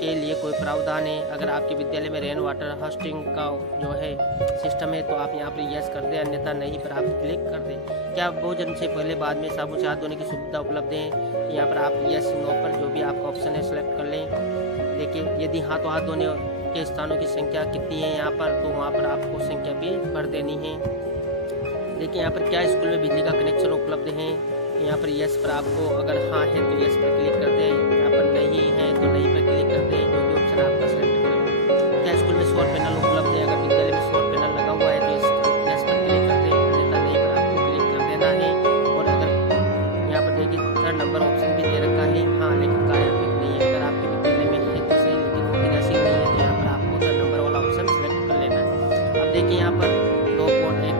के लिए कोई प्रावधान है? अगर आपके विद्यालय में रेन वाटर हार्वेस्टिंग का जो है सिस्टम है तो आप यहाँ पर यस कर दें, अन्यथा नहीं पर आप क्लिक कर दें। क्या भोजन से पहले बाद में साबुन से हाथ धोने की सुविधा उपलब्ध है? यहाँ पर आप यस नो पर जो भी आपका ऑप्शन है सेलेक्ट कर लें। देखिए यदि हाँ तो हाथ धोने के स्थानों की संख्या कितनी है यहाँ पर, तो वहाँ पर आपको संख्या भी भर देनी है। देखिए यहाँ पर क्या स्कूल में बिजली का कनेक्शन उपलब्ध है? यहाँ पर यस पर आपको, अगर हाँ है तो यस पर क्लिक कर दें, यहाँ पर नहीं है तो नहीं पर क्लिक कर दें, जो भी ऑप्शन आपका सेलेक्ट करें। क्या स्कूल में सौर पैनल उपलब्ध है? अगर विद्यालय में सौर पैनल लगा हुआ है तो यस पर क्लिक कर दें, अन्यथा नहीं पर आपको क्लिक कर देना है। और अगर यहाँ पर देखिए 3rd नंबर ऑप्शन भी दे रखा है, हाँ लेकिन कार्यान्वित नहीं है। अगर आपके विद्यालय में है तो सही, लेकिन वो क्रियाशील नहीं है तो यहाँ पर आपको 3rd नंबर वाला ऑप्शन सेलेक्ट कर लेना है। अब देखिए यहाँ पर 2.1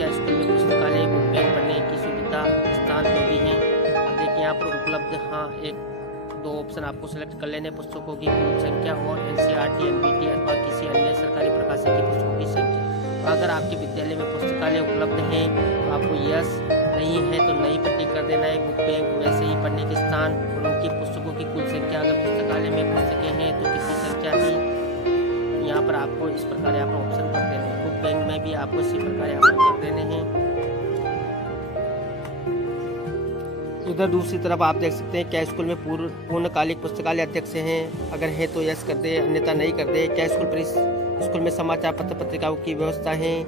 क्या स्कूल में पुस्तकालय बुक बैग पढ़ने की सुविधा स्थान जो भी है? अब देखिए यहाँ पर उपलब्ध हाँ 1-2 ऑप्शन आपको सेलेक्ट कर लेने, पुस्तकों की कुल संख्या और एनसीईआरटी एनबीटी अथवा किसी अन्य सरकारी प्रकाशक की पुस्तकों की संख्या। तो अगर आपके विद्यालय में पुस्तकालय उपलब्ध है तो आपको यस, नहीं है तो नहीं पर टिक कर देना है। बुक बैंक वैसे ही पढ़ने के स्थान और उनकी पुस्तकों की कुल संख्या, अगर पुस्तकालय में पुस्तकें हैं तो किसी संख्या की, यहाँ पर आपको इस प्रकार यहाँ पर ऑप्शन कर देने हैं। बुक बैंक में भी आपको इसी प्रकार यहाँ पर कर देने हैं। उधर दूसरी तरफ आप देख सकते हैं क्या स्कूल में पूर्णकालिक पुस्तकालय अध्यक्ष हैं? अगर है तो यस कर दे, अन्यथा नहीं कर दे। क्या स्कूल में समाचार पत्र पत्रिकाओं की व्यवस्था है?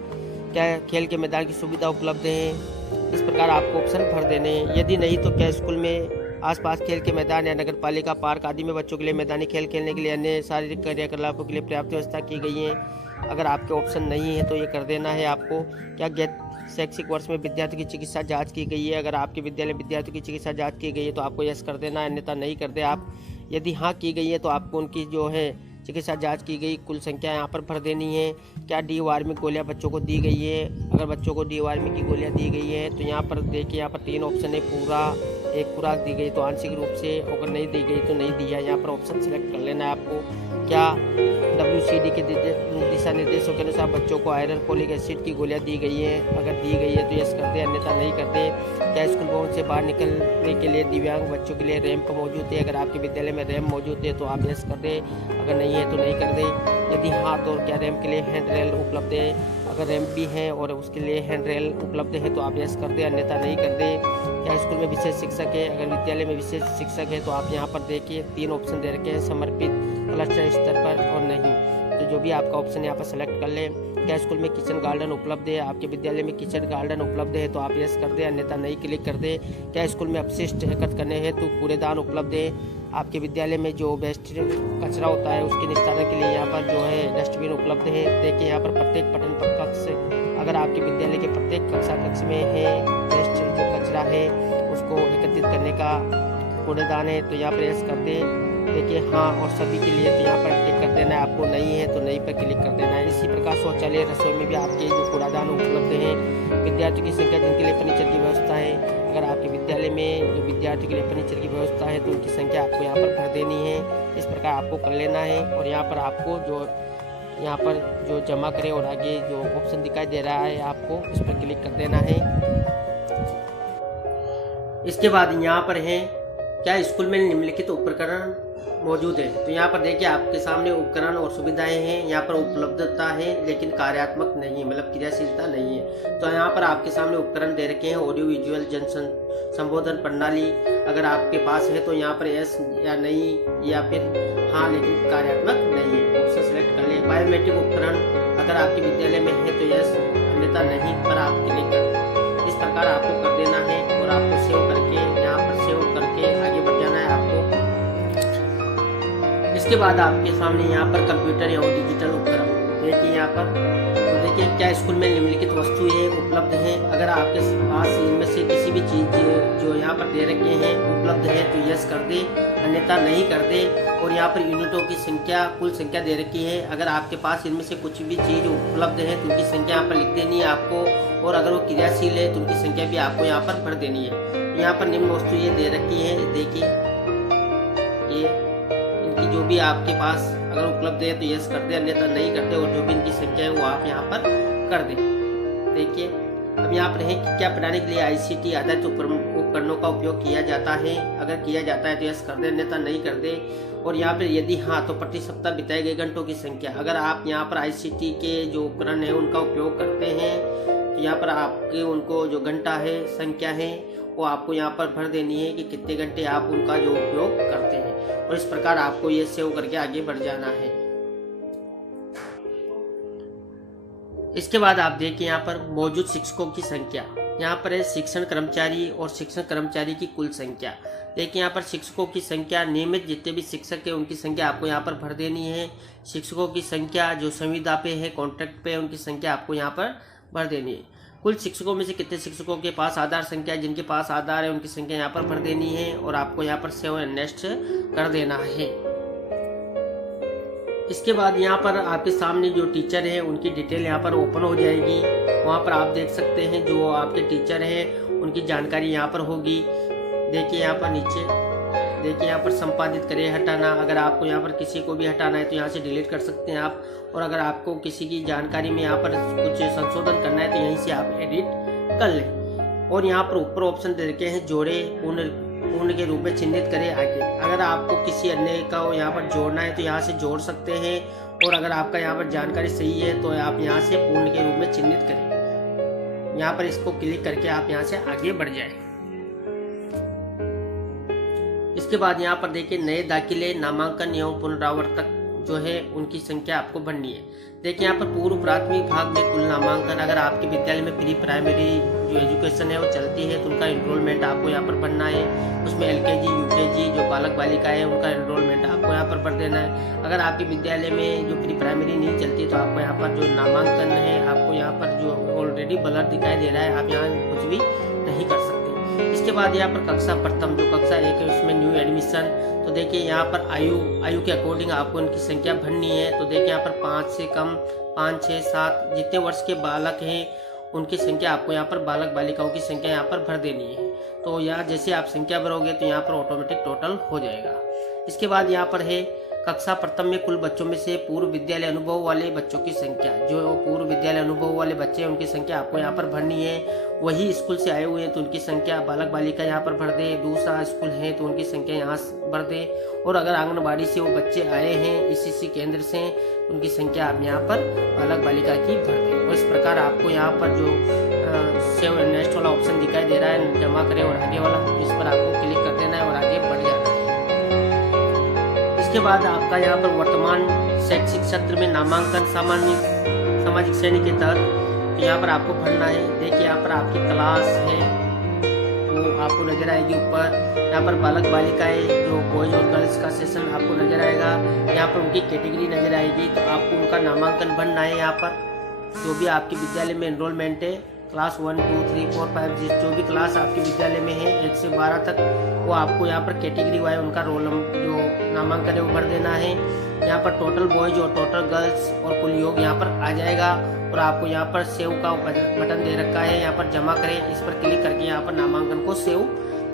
क्या खेल के मैदान की सुविधा उपलब्ध है? इस प्रकार आपको ऑप्शन भर देने हैं। यदि नहीं तो क्या स्कूल में आसपास खेल के मैदान या नगर पालिका पार्क आदि में बच्चों के लिए मैदानी खेल खेलने के लिए अन्य शारीरिक क्रियाकलापों के लिए पर्याप्त व्यवस्था की गई है? अगर आपके ऑप्शन नहीं है तो ये कर देना है आपको। क्या शैक्षिक वर्ष में विद्यार्थियों की चिकित्सा जांच की गई है? अगर आपके विद्यालय में विद्यार्थियों की चिकित्सा जांच की गई है तो आपको यस कर देना है, अन्यथा नहीं कर दे आप। यदि हाँ की गई है तो आपको उनकी जो है चिकित्सा जांच की गई कुल संख्या यहाँ पर भर देनी है। क्या डी वार्मिक गोलियाँ बच्चों को दी गई है? अगर बच्चों को डी वार्मिक की गोलियाँ दी गई है तो यहाँ पर देखिए यहाँ पर 3 ऑप्शन है, पूरा एक खुराक दी गई तो आंशिक रूप से, अगर नहीं दी गई तो नहीं दिया। यहाँ पर ऑप्शन सेलेक्ट कर लेना है आपको। क्या WCD के दिशा निर्देशों के अनुसार बच्चों को आयरन फोलिक एसिड की गोलियां दी गई हैं? अगर दी गई है तो यस कर दे, अन्यथा नहीं कर दे। क्या स्कूल भवन से बाहर निकलने के लिए दिव्यांग बच्चों के लिए रैंप मौजूद है? अगर आपके विद्यालय में रैंप मौजूद है तो आप यस कर दे, अगर नहीं है तो नहीं कर दे। यदि हाँ तो क्या रैंप के लिए हैंड रेल उपलब्ध है? अगर रैंप भी है और उसके लिए हैंड रेल उपलब्ध है तो आप यस कर दे, अन्यथा नहीं कर दे। क्या स्कूल में विशेष शिक्षक है? अगर विद्यालय में विशेष शिक्षक है तो आप यहाँ पर देखिए 3 ऑप्शन दे रखे हैं, समर्पित, क्लस्टर स्तर पर और नहीं। तो जो भी आपका ऑप्शन यहाँ पर सेलेक्ट कर लें। क्या स्कूल में किचन गार्डन उपलब्ध है? आपके विद्यालय में किचन गार्डन उपलब्ध है तो आप यस कर दें, अन्यथा नहीं क्लिक कर दें। क्या स्कूल में अपशिष्ट एकत्र करने हेतु कूड़ेदान उपलब्ध है? आपके विद्यालय में जो वेस्ट कचरा होता है उसके निस्तारण के लिए यहाँ पर जो है डस्टबिन उपलब्ध है। देखिए यहाँ पर प्रत्येक पठन कक्ष आपके विद्यालय के प्रत्येक कक्षा कक्ष में है वेस्ट जो कचरा है उसको एकत्रित करने का कूड़ेदान है, तो यहाँ पर यस कर दे। देखिए हाँ और सभी के लिए तो यहाँ पर टिक कर देना है, आपको नहीं है तो नहीं पर क्लिक कर देना है। इसी प्रकार शौचालय रसोई में भी आपके जो कूड़ादान उपलब्ध हैं। विद्यार्थियों की संख्या जिनके लिए फर्नीचर की व्यवस्था है, अगर आपके विद्यालय में जो विद्यार्थियों के लिए फर्नीचर की व्यवस्था है तो उनकी संख्या आपको यहाँ पर भर देनी है। इस प्रकार आपको कर लेना है और यहाँ पर आपको जो यहाँ पर जो जमा करें और आगे जो ऑप्शन दिखाई दे रहा है आपको इस पर क्लिक कर देना है। इसके बाद यहाँ पर है क्या स्कूल में निम्नलिखित उपकरण मौजूद है, तो यहाँ पर देखिए आपके सामने उपकरण और सुविधाएं हैं। यहाँ पर उपलब्धता है लेकिन कार्यात्मक नहीं है, मतलब क्रियाशीलता नहीं है। तो यहाँ पर आपके सामने उपकरण दे रखे हैं ऑडियो विजुअल जन संबोधन प्रणाली, अगर आपके पास है तो यहाँ पर यस या नहीं या फिर हाँ लेकिन कार्यात्मक नहीं है, ऑप्शन सेलेक्ट कर ले। बायोमेट्रिक उपकरण अगर आपके विद्यालय में है तो यस, अन्यथा नहीं पर आप क्लिक कर। इस प्रकार आपको कर देना है और आपको सेव करके यहाँ पर सेव करके आगे बढ़ जाना है आपको। इसके बाद आपके सामने यहाँ पर कंप्यूटर या डिजिटल उपकरण देखिए यहाँ पर, तो देखिए क्या स्कूल में निम्नलिखित वस्तुएं उपलब्ध हैं। अगर आपके पास इनमें से किसी भी चीज़ जो यहाँ पर दे रखे हैं उपलब्ध है तो यस कर दे, अन्यथा नहीं कर दे। और यहाँ पर यूनिटों की संख्या कुल संख्या दे रखी है, अगर आपके पास इनमें से कुछ भी चीज़ उपलब्ध है तो उनकी संख्या यहाँ पर लिख देनी है आपको, और अगर वो क्रियाशील है तो उनकी संख्या भी आपको यहाँ पर भर देनी है। यहाँ पर निम्न वस्तु ये दे रखी है, देखिए ये इनकी जो भी आपके पास अगर उपलब्ध है तो यस कर दे, अन्यथा नहीं करते, और जो भी इनकी संख्या है वो आप यहाँ पर कर दें। देखिए अब यहाँ पर है कि क्या पढ़ाने के लिए आईसीटी आधारित उपकरणों का उपयोग किया जाता है, अगर किया जाता है तो यस कर दे, अन्यथा नहीं कर दे। और यहाँ पर यदि हाँ तो प्रति सप्ताह बिताए गए घंटों की संख्या, अगर आप यहाँ पर आईसीटी के जो उपकरण है उनका उपयोग करते हैं तो यहाँ पर आपके उनको जो घंटा है संख्या है वो आपको यहाँ पर भर देनी है कि कितने घंटे आप उनका जो उपयोग करते हैं, और इस प्रकार आपको ये सेव करके आगे बढ़ जाना है। इसके बाद आप देखिए यहाँ पर मौजूद शिक्षकों की संख्या, यहाँ पर है शिक्षण कर्मचारी और शिक्षण कर्मचारी की कुल संख्या। देखिए यहाँ पर शिक्षकों की संख्या, नियमित जितने भी शिक्षक है उनकी संख्या आपको यहाँ पर भर देनी है। शिक्षकों की संख्या जो संविदा पे है, कॉन्ट्रैक्ट पे, उनकी संख्या आपको यहाँ पर भर देनी है। कुल शिक्षकों में से कितने शिक्षकों के पास आधार संख्या, जिनके पास आधार है उनकी संख्या यहाँ पर भर देनी है, और आपको यहाँ पर सेव एंड नेक्स्ट कर देना है। इसके बाद यहाँ पर आपके सामने जो टीचर है उनकी डिटेल यहाँ पर ओपन हो जाएगी। वहाँ पर आप देख सकते हैं जो आपके टीचर हैं उनकी जानकारी यहाँ पर होगी। देखिए यहाँ पर नीचे देखिए यहाँ पर संपादित करें, हटाना, अगर आपको यहाँ पर किसी को भी हटाना है तो यहाँ से डिलीट कर सकते हैं आप, और अगर आपको किसी की जानकारी में यहाँ पर कुछ संशोधन करना है तो यहीं से आप एडिट कर लें। और यहाँ पर ऊपर ऑप्शन दे रखे हैं जोड़े पूर्ण के रूप में चिन्हित करें आगे, अगर आपको किसी अन्य का यहाँ पर जोड़ना है तो यहाँ से जोड़ सकते हैं, और अगर आपका यहाँ पर जानकारी सही है तो आप यहाँ से पूर्ण के रूप में चिन्हित करें। यहाँ पर इसको क्लिक करके आप यहाँ से आगे बढ़ जाएं। इसके बाद यहाँ पर देखिए नए दाखिले, नामांकन एवं पुनरावर्तक जो है उनकी संख्या आपको भरनी है। देखिए यहाँ पर पूर्व प्राथमिक भाग में कुल नामांकन, अगर आपके विद्यालय में प्री प्राइमरी जो एजुकेशन है वो चलती है तो उनका एनरोलमेंट आपको यहाँ पर भरना है। उसमें एलकेजी यूकेजी जो बालक बालिका है उनका एनरोलमेंट आपको यहाँ पर भर देना है। अगर आपके विद्यालय में जो प्री प्राइमरी नहीं चलती तो आपको यहाँ पर जो नामांकन है आपको यहाँ पर जो ऑलरेडी ब्लर दिखाई दे रहा है, आप यहाँ कुछ भी नहीं कर सकते। इसके बाद यहाँ पर कक्षा प्रथम जो कक्षा 1 है उसमें न्यू एडमिशन, तो देखिए यहाँ पर आयु के अकॉर्डिंग आपको इनकी संख्या भरनी है। तो देखिए यहाँ पर 5 से कम 5, 6, 7 जितने वर्ष के बालक हैं उनकी संख्या आपको यहाँ पर बालक बालिकाओं की संख्या यहाँ पर भर देनी है। तो यहाँ जैसे आप संख्या भरोगे तो यहाँ पर ऑटोमेटिक टोटल हो जाएगा। इसके बाद यहाँ पर है कक्षा प्रथम में कुल बच्चों में से पूर्व विद्यालय अनुभव वाले बच्चों की संख्या, जो पूर्व विद्यालय अनुभव वाले बच्चे हैं उनकी संख्या आपको यहाँ पर भरनी है। वही स्कूल से आए हुए हैं तो उनकी संख्या बालक बालिका यहाँ पर भर दे, दूसरा स्कूल है तो उनकी संख्या यहाँ भर दे, और अगर आंगनबाड़ी से वो बच्चे आए हैं ईसीसी केंद्र से उनकी संख्या आप यहाँ पर बालक बालिका की भर दें। और इस प्रकार आपको यहाँ पर जो सेव एंड नेक्स्ट वाला ऑप्शन दिखाई दे रहा है जमा करें और आगे वाला, इस पर आपको क्लिक कर देना है और आगे बढ़ जाना है। इसके बाद आपका यहाँ पर वर्तमान शैक्षिक सत्र में नामांकन सामाजिक श्रेणी के तहत तो यहाँ पर आपको भरना है। देखिए यहाँ पर आपकी क्लास है वो आपको नजर आएगी ऊपर, यहाँ पर बालक बालिकाएं जो बॉयज और गर्ल्स का सेशन आपको नजर आएगा, यहाँ पर उनकी कैटेगरी नजर आएगी, तो आपको उनका नामांकन भरना है यहाँ पर। जो भी आपके विद्यालय में एनरोलमेंट है, क्लास 1, 2, 3, 4, 5 जो भी क्लास आपके विद्यालय में है 1 से 12 तक, वो आपको यहाँ पर कैटेगरी वाइज उनका रोल नंबर जो नामांकन है वो भर देना है। यहाँ पर टोटल बॉयज और टोटल गर्ल्स और कुल योग यहाँ पर आ जाएगा और आपको यहाँ पर सेव का बटन दे रखा है, यहाँ पर जमा करें, इस पर क्लिक करके यहाँ पर नामांकन को सेव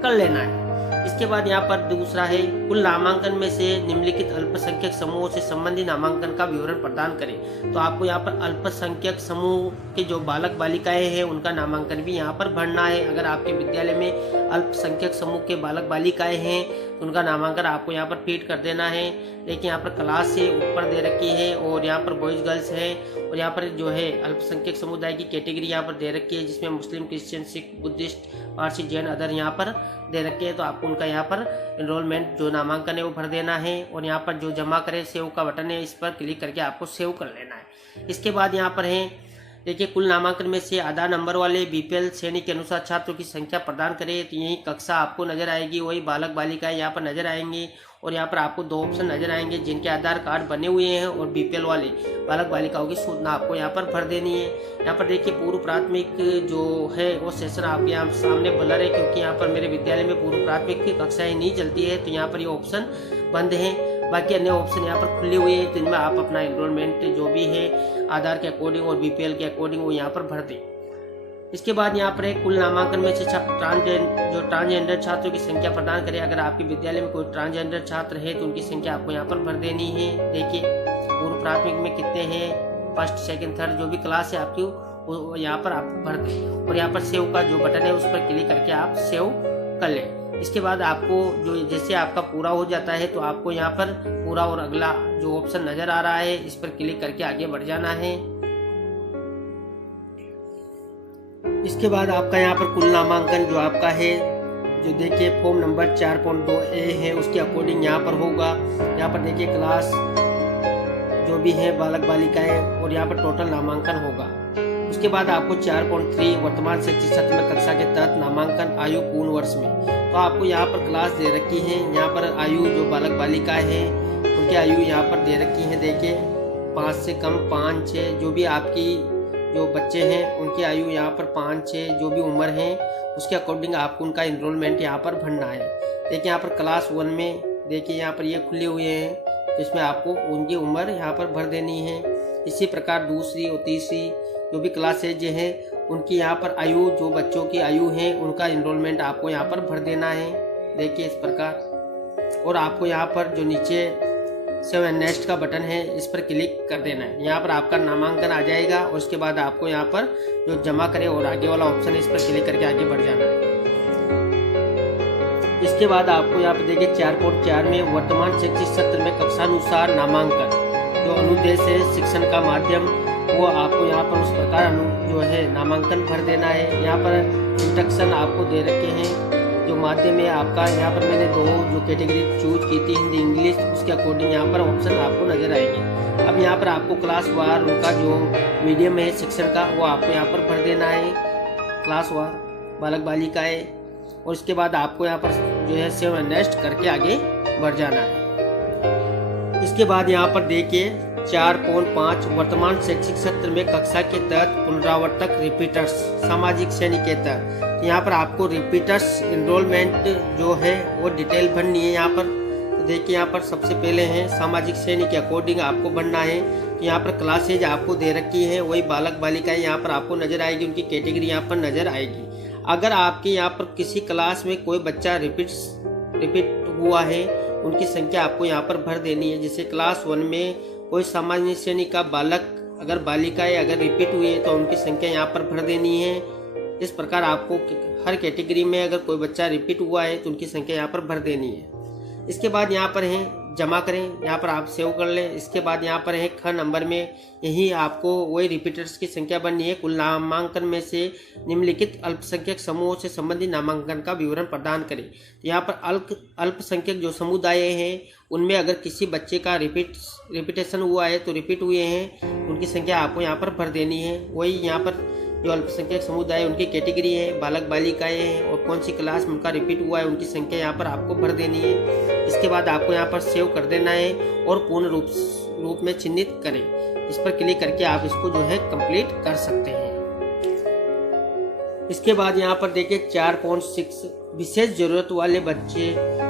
कर लेना है। इसके बाद यहाँ पर दूसरा है कुल नामांकन में से निम्नलिखित अल्पसंख्यक समूहों से संबंधित नामांकन का विवरण प्रदान करें। तो आपको यहाँ पर अल्पसंख्यक समूह के जो बालक बालिकाएं हैं उनका नामांकन भी यहाँ पर भरना है। अगर आपके विद्यालय में अल्पसंख्यक समूह के बालक बालिकाएं हैं तो उनका नामांकन आपको यहाँ पर फीड कर देना है। देखिए यहाँ पर क्लास से ऊपर दे रखी है और यहाँ पर बॉयज गर्ल्स है और यहाँ पर जो है अल्पसंख्यक समुदाय की कैटेगरी यहाँ पर दे रखी है, जिसमें Muslim, Christian, Sikh, Buddhist, Parsi, Jain, other यहाँ पर दे रखे हैं। तो आपको उनका यहाँ पर एनरोलमेंट जो नामांकन है वो भर देना है और यहाँ पर जो जमा करें सेव का बटन है, इस पर क्लिक करके आपको सेव कर लेना है। इसके बाद यहाँ पर है देखिए कुल नामांकन में से आधार नंबर वाले बीपीएल श्रेणी के अनुसार छात्रों की संख्या प्रदान करें। तो यही कक्षा आपको नजर आएगी, वही बालक बालिकाएं यहाँ पर नजर आएंगे और यहाँ पर आपको 2 ऑप्शन नजर आएंगे, जिनके आधार कार्ड बने हुए हैं और बीपीएल वाले बालक बालिकाओं की सूचना आपको यहाँ पर भर देनी है। यहाँ पर देखिए पूर्व प्राथमिक जो है वो सेशन आपके यहाँ सामने ब्लर है, क्योंकि यहाँ पर मेरे विद्यालय में पूर्व प्राथमिक की कक्षाएं नहीं चलती है, तो यहाँ पर ये ऑप्शन बंद है। बाकी अन्य ऑप्शन यहाँ पर खुले हुए हैं, तो इनमें आप अपना एनरोलमेंट जो भी है आधार के अकॉर्डिंग और बीपीएल के अकॉर्डिंग वो यहाँ पर भर दें। इसके बाद यहाँ पर एक कुल नामांकन में से ट्रांसजेंडर छात्रों की संख्या प्रदान करें। अगर आपके विद्यालय में कोई ट्रांसजेंडर छात्र है तो उनकी संख्या आपको यहाँ पर भर देनी है। देखिए पूर्व प्राथमिक में कितने हैं, 1st, 2nd, 3rd जो भी क्लास है आपकी वो यहाँ पर आप भर दें और यहाँ पर सेव का जो बटन है उस पर क्लिक करके आप सेव कर लें। इसके बाद आपको जो जैसे आपका पूरा हो जाता है तो आपको यहाँ पर पूरा और अगला जो ऑप्शन नजर आ रहा है इस पर क्लिक करके आगे बढ़ जाना है। इसके बाद आपका यहाँ पर कुल नामांकन जो आपका है जो देखिए फॉर्म नंबर 4.2A है उसके अकॉर्डिंग यहाँ पर होगा। यहाँ पर देखिए क्लास जो भी है बालक बालिकाएं और यहाँ पर टोटल नामांकन होगा। उसके बाद आपको 4.3 वर्तमान शैक्षिक सत्र में कक्षा के तहत नामांकन आयु पूर्ण वर्ष में, तो आपको यहाँ पर क्लास दे रखी है। यहाँ पर आयु जो बालक बालिकाएं हैं उनकी आयु यहाँ पर दे रखी है। देखिए 5 से कम 5, 6 जो भी आपकी जो बच्चे हैं उनकी आयु यहाँ पर 5, 6 जो भी उम्र है उसके अकॉर्डिंग आपको उनका एनरोलमेंट यहाँ पर भरना है। देखिए यहाँ पर क्लास 1 में देखिए यहाँ पर ये खुले हुए हैं, तो इसमें आपको उनकी उम्र यहाँ पर भर देनी है। इसी प्रकार दूसरी और तीसरी जो भी क्लासेज है उनकी यहाँ पर आयु जो बच्चों की आयु है उनका एनरोलमेंट आपको यहाँ पर भर देना है। देखिए इस प्रकार और आपको यहाँ पर जो नीचे सेव एंड नेक्स्ट का बटन है इस पर क्लिक कर देना है। यहाँ पर आपका नामांकन आ जाएगा और उसके बाद आपको यहाँ पर जो जमा करें और आगे वाला ऑप्शन है इस पर क्लिक करके आगे बढ़ जाना है। इसके बाद आपको यहाँ पर देखिए 4.4 में वर्तमान शैक्षिक सत्र में कक्षानुसार नामांकन जो अनुदेश है शिक्षण का माध्यम वो आपको यहाँ पर उस प्रकार जो है नामांकन भर देना है। यहाँ पर इंस्ट्रक्शन आपको दे रखे हैं जो माध्यम है आपका। यहाँ पर मैंने 2 जो कैटेगरी चूज की थी हिंदी इंग्लिश, उसके अकॉर्डिंग यहाँ पर ऑप्शन आपको नजर आएंगे। अब यहाँ पर आपको क्लास वार उनका जो मीडियम है शिक्षण का वो आपको यहाँ पर भर देना है, क्लास वार बालक बालिकाएं, और इसके बाद आपको यहाँ पर जो है सेव एंड नेक्स्ट करके आगे बढ़ जाना है। इसके बाद यहाँ पर देखिए 4.5 वर्तमान शैक्षिक सत्र में कक्षा के तहत पुनरावर्तक रिपीटर्स सामाजिक श्रेणी के तहत, यहाँ पर आपको रिपीटर्स एनरोलमेंट जो है वो डिटेल भरनी है। यहाँ पर तो देखिए यहाँ पर सबसे पहले है सामाजिक श्रेणी के अकॉर्डिंग आपको भरना है। यहाँ पर क्लासेज आपको दे रखी है, वही बालक बालिकाएं यहाँ पर आपको नजर आएगी, उनकी कैटेगरी यहाँ पर नजर आएगी। अगर आपके यहाँ पर किसी क्लास में कोई बच्चा रिपीट हुआ है उनकी संख्या आपको यहाँ पर भर देनी है। जैसे क्लास 1 में कोई सामान्य श्रेणी का बालक अगर बालिकाएं अगर रिपीट हुई है तो उनकी संख्या यहाँ पर भर देनी है। इस प्रकार आपको हर कैटेगरी में अगर कोई बच्चा रिपीट हुआ है तो उनकी संख्या यहाँ पर भर देनी है। इसके बाद यहाँ पर है जमा करें, यहाँ पर आप सेव कर लें। इसके बाद यहाँ पर है ख नंबर में यही आपको वही रिपीटर्स की संख्या बननी है। कुल नामांकन में से निम्नलिखित अल्पसंख्यक समूहों से संबंधित नामांकन का विवरण प्रदान करें। तो यहाँ पर अल्पसंख्यक जो समुदाय हैं उनमें अगर किसी बच्चे का रिपीटेशन हुआ है तो रिपीट हुए हैं उनकी संख्या आपको यहाँ पर भर देनी है। वही यहाँ पर जो अल्पसंख्यक समुदाय उनकी कैटेगरी है बालक बालिकाएं हैं और कौन सी क्लास में उनका रिपीट हुआ है उनकी संख्या यहाँ पर आपको भर देनी है। इसके बाद आपको यहाँ पर सेव कर देना है और पूर्ण रूप रूप में चिन्हित करें। इस पर क्लिक करके आप इसको जो है कंप्लीट कर सकते हैं। इसके बाद यहाँ पर देखिए 4.6 विशेष जरूरत वाले बच्चे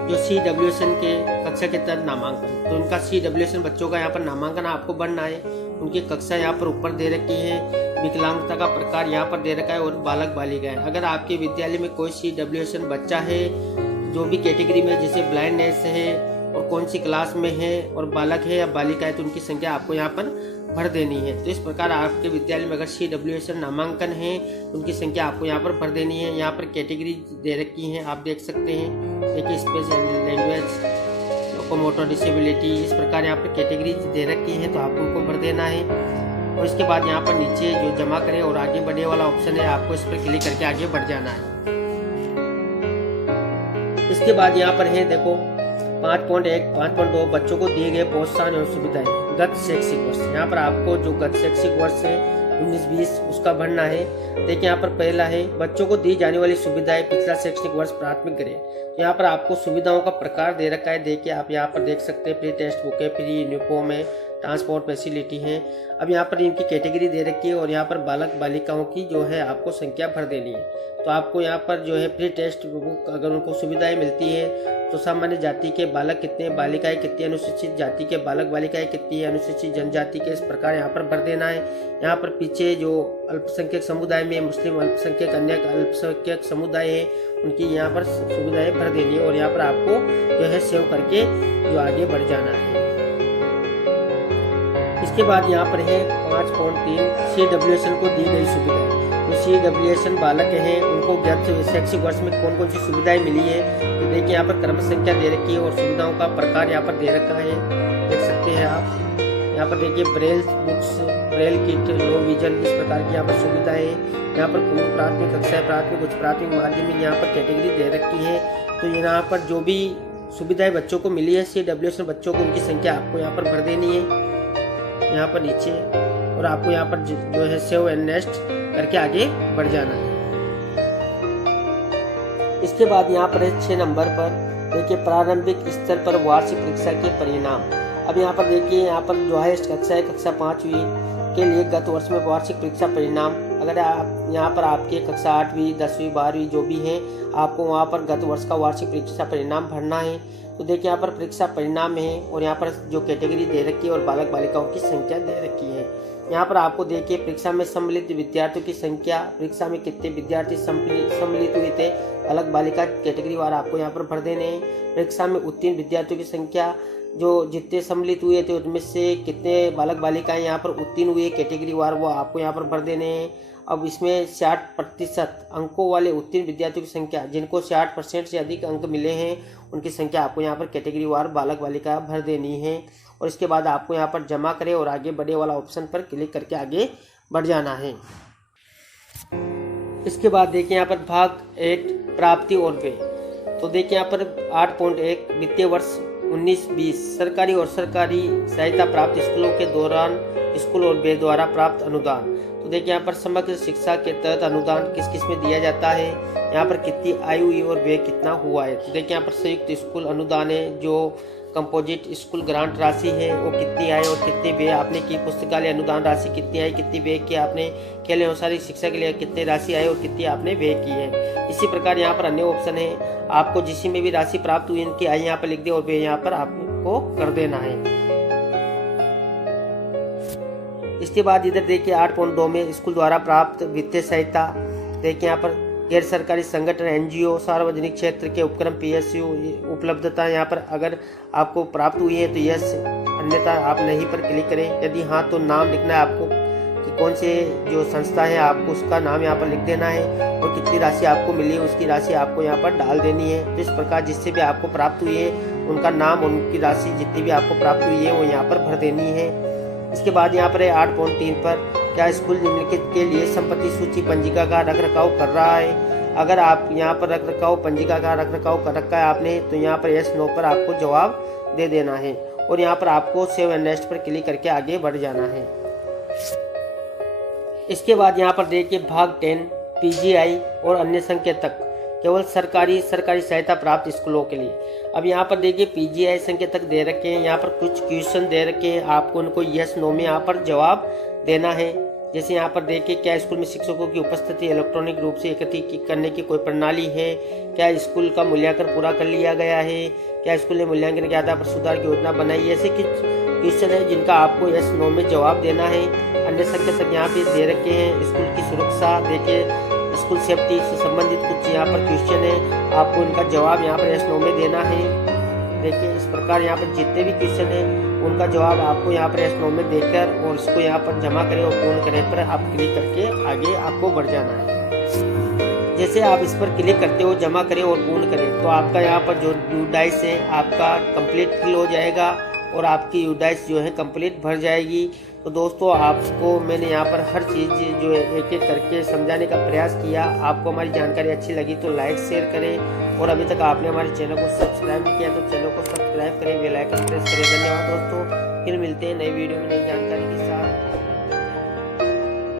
जो CWSN के कक्षा के तहत नामांकन, तो उनका CWSN बच्चों का यहाँ पर नामांकन आपको बनना है। उनकी कक्षा यहाँ पर ऊपर दे रखी है, विकलांगता का प्रकार यहाँ पर दे रखा है और बालक बालिका है। अगर आपके विद्यालय में कोई CWSN बच्चा है जो भी कैटेगरी में, जैसे ब्लाइंडनेस है और कौन सी क्लास में है और बालक है या बालिका है, तो उनकी संख्या आपको यहाँ पर भर देनी है। तो इस प्रकार आपके विद्यालय में अगर CWSN नामांकन है तो उनकी संख्या आपको यहाँ पर भर देनी है। यहाँ पर कैटेगरी दे रखी है, आप देख सकते हैं। देखिए स्पेशल लैंग्वेज, लोकोमोटर डिसेबिलिटी, इस प्रकार यहाँ पर कैटेगरी दे रखी है, तो आपको उनको भर देना है। और इसके बाद यहाँ पर नीचे जो जमा करें और आगे बढ़े वाला ऑप्शन है, आपको इस पर क्लिक करके आगे बढ़ जाना है। इसके बाद यहाँ पर है देखो 5.1 5.2 बच्चों को दिए गए प्रोत्साहन और सुविधाएं गत शैक्षिक वर्ष। यहाँ पर आपको जो गत शैक्षिक वर्ष है 19-20 उसका भरना है। देखिए यहाँ पर पहला है बच्चों को दी जाने वाली सुविधाएं पिछला शैक्षणिक वर्ष प्राथमिक ग्रेड। तो यहाँ पर आपको सुविधाओं का प्रकार दे रखा है। देखिए आप यहाँ पर देख सकते हैं, फ्री टेक्स्ट बुक है, फ्री यूनिफॉर्म है, ट्रांसपोर्ट फैसिलिटी है। अब यहाँ पर इनकी कैटेगरी दे रखी है और यहाँ पर बालक बालिकाओं की जो है आपको संख्या भर देनी है। तो आपको यहाँ पर जो है फ्री टेक्स्ट बुक अगर उनको सुविधाएं मिलती है तो सामान्य जाति के बालक कितने, बालिकाएं कितनी, अनुसूचित जाति के बालक बालिकाएं कितनी, अनुसूचित जनजाति के, इस प्रकार यहाँ पर भर देना है। यहाँ पर पीछे जो अल्पसंख्यक समुदाय में मुस्लिम अल्पसंख्यक, अन्य अल्पसंख्यक समुदाय है, उनकी यहाँ पर सुविधाएं भर देनी है और यहाँ पर आपको जो है सेव करके जो आगे बढ़ जाना है। इसके बाद यहाँ पर है 5.3 CWSN को दी गई सुविधाएं। जो CWSN बालक हैं उनको गत शैक्षिक वर्ष में कौन कौन सी सुविधाएं मिली है, तो देखिए यहाँ पर क्रम संख्या दे रखी है और सुविधाओं का प्रकार यहाँ पर दे रखा है, देख सकते हैं आप। यहाँ पर देखिए Braille books, Braille kit, low vision, इस प्रकार की यहाँ पर सुविधाएं है। यहाँ पर पूर्व प्राथमिक कक्षा, प्राथमिक, उच्च प्राथमिक, माध्यमिक यहाँ पर कैटेगरी दे रखी है। तो यहाँ पर जो भी सुविधाएं बच्चों को मिली है CWSN बच्चों को, उनकी संख्या आपको यहाँ पर भर देनी है यहाँ पर नीचे, और आपको यहाँ पर जो है सेव एंड नेक्स्ट करके आगे बढ़ जाना है। इसके बाद यहाँ पर है 6 नंबर पर देखिए प्रारंभिक स्तर पर वार्षिक परीक्षा के परिणाम। अब यहाँ पर देखिए, यहाँ पर जो हाईएस्ट कक्षा है कक्षा 5वीं के लिए गत वर्ष में वार्षिक परीक्षा परिणाम। अगर आप यहाँ पर आपके कक्षा 8वीं 10वीं 12वीं जो भी है, आपको वहाँ पर गत वर्ष का वार्षिक परीक्षा परिणाम भरना है। तो देखिए यहाँ पर परीक्षा परिणाम है और यहाँ पर जो कैटेगरी दे रखी है और बालक बालिकाओं की संख्या दे रखी है। यहाँ पर आपको देखिए परीक्षा में सम्मिलित विद्यार्थियों की संख्या, परीक्षा में कितने विद्यार्थी सम्मिलित हुए थे, बालक बालिका कैटेगरी वार आपको यहाँ पर भर देने हैं। परीक्षा में उत्तीर्ण विद्यार्थियों की संख्या, जो जितने सम्मिलित हुए थे उनमें से कितने बालक बालिकाएं यहाँ पर उत्तीर्ण हुए कैटेगरी वार, वो आपको यहाँ पर भर देने हैं। अब इसमें 60% अंकों वाले उत्तीर्ण विद्यार्थियों की संख्या, जिनको 60% से अधिक अंक मिले हैं, उनकी संख्या आपको यहाँ पर कैटेगरी वार बालक बालिका भर देनी है। और इसके बाद आपको यहाँ पर जमा करें और आगे बढ़े वाला ऑप्शन पर क्लिक करके आगे बढ़ जाना है। इसके बाद देखिए यहाँ पर भाग 8 प्राप्ति और व्यय। तो देखिए यहाँ पर 8.1 वित्तीय वर्ष 19-20 सरकारी और सरकारी सहायता प्राप्त स्कूलों के दौरान स्कूल और व्यय द्वारा प्राप्त अनुदान। तो देखिए यहाँ पर समग्र शिक्षा के तहत अनुदान किस किस में दिया जाता है, यहाँ पर कितनी आयु हुई और व्यय कितना हुआ है। तो देखिए यहाँ पर संयुक्त स्कूल अनुदान है, जो कंपोजिट स्कूल ग्रांट राशि है वो कितनी आई और कितनी व्यय आपने की, पुस्तकालय अनुदान राशि कितनी आई, कितनी व्यय की आपने, खेल एवं शारीरिक शिक्षा के लिए कितनी राशि आई और कितनी आपने व्यय की है। इसी प्रकार यहाँ पर अन्य ऑप्शन है, आपको जिस में भी राशि प्राप्त हुई इनकी आई यहाँ पर लिख दे और व्यय यहाँ पर आपको कर देना है। इसके बाद इधर देखिए 8.2 में स्कूल द्वारा प्राप्त वित्तीय सहायता। देखिए यहाँ पर गैर सरकारी संगठन, NGO, सार्वजनिक क्षेत्र के उपक्रम, PSU उपलब्धता यहाँ पर अगर आपको प्राप्त हुई है तो यस, अन्यथा आप नहीं पर क्लिक करें। यदि हाँ तो नाम लिखना है आपको कि कौन से जो संस्था है, आपको उसका नाम यहाँ पर लिख देना है और कितनी राशि आपको मिली है उसकी राशि आपको यहाँ पर डाल देनी है। तो इस प्रकार जिससे भी आपको प्राप्त हुई है उनका नाम, उनकी राशि जितनी भी आपको प्राप्त हुई है वो यहाँ पर भर देनी है। इसके बाद यहाँ पर 8.3 पर क्या स्कूल निम्नलिखित के लिए संपत्ति सूची पंजिका का रख रखाव कर रहा है। अगर आप यहाँ पर रख रखाव पंजिका का रख रखाव कर रखा है आपने, तो यहाँ पर यस नो पर आपको जवाब दे देना है और यहाँ पर आपको सेव एंड नेक्स्ट पर क्लिक करके आगे बढ़ जाना है। इसके बाद यहाँ पर देखिए भाग 10 PGI और अन्य संकेतक। केवल सरकारी सहायता प्राप्त स्कूलों के लिए। अब यहाँ पर देखिए PGI संकेतक दे रखे हैं, यहाँ पर कुछ क्वेश्चन दे रखे हैं, आपको उनको यस नो में यहाँ पर जवाब देना है। जैसे यहाँ पर देखिए, क्या स्कूल में शिक्षकों की उपस्थिति इलेक्ट्रॉनिक रूप से एकत्रित करने की कोई प्रणाली है? क्या स्कूल का मूल्यांकन पूरा कर लिया गया है? क्या स्कूल ने मूल्यांकन के आधार पर सुधार की योजना बनाई है? ऐसे कुछ क्वेश्चन है जिनका आपको यस नो में जवाब देना है। अन्य संकेतक यहाँ पे दे रखे हैं, स्कूल की सुरक्षा, देखिए स्कूल सेफ्टी से संबंधित कुछ यहाँ पर क्वेश्चन है, आपको उनका जवाब यहाँ पर यस नो में देना है। देखिए इस प्रकार यहाँ पर जितने भी क्वेश्चन हैं उनका जवाब आपको यहाँ पर यस नो में देकर और इसको यहाँ पर जमा करें और पूर्ण करें पर आप क्लिक करके आगे आपको बढ़ जाना है। जैसे आप इस पर क्लिक करते हो, जमा करें और पूर्ण करें, तो आपका यहाँ पर जो यूडाइस है आपका कंप्लीट फिल हो जाएगा और आपकी यूडाइस जो है कंप्लीट भर जाएगी। तो दोस्तों आपको मैंने यहाँ पर हर चीज़ जो है एक एक करके समझाने का प्रयास किया। आपको हमारी जानकारी अच्छी लगी तो लाइक शेयर करें और अभी तक आपने हमारे चैनल को सब्सक्राइब नहीं किया तो चैनल को सब्सक्राइब करें, बेल आइकन प्रेस करें। धन्यवाद दोस्तों, फिर मिलते हैं नई वीडियो में नई जानकारी के साथ।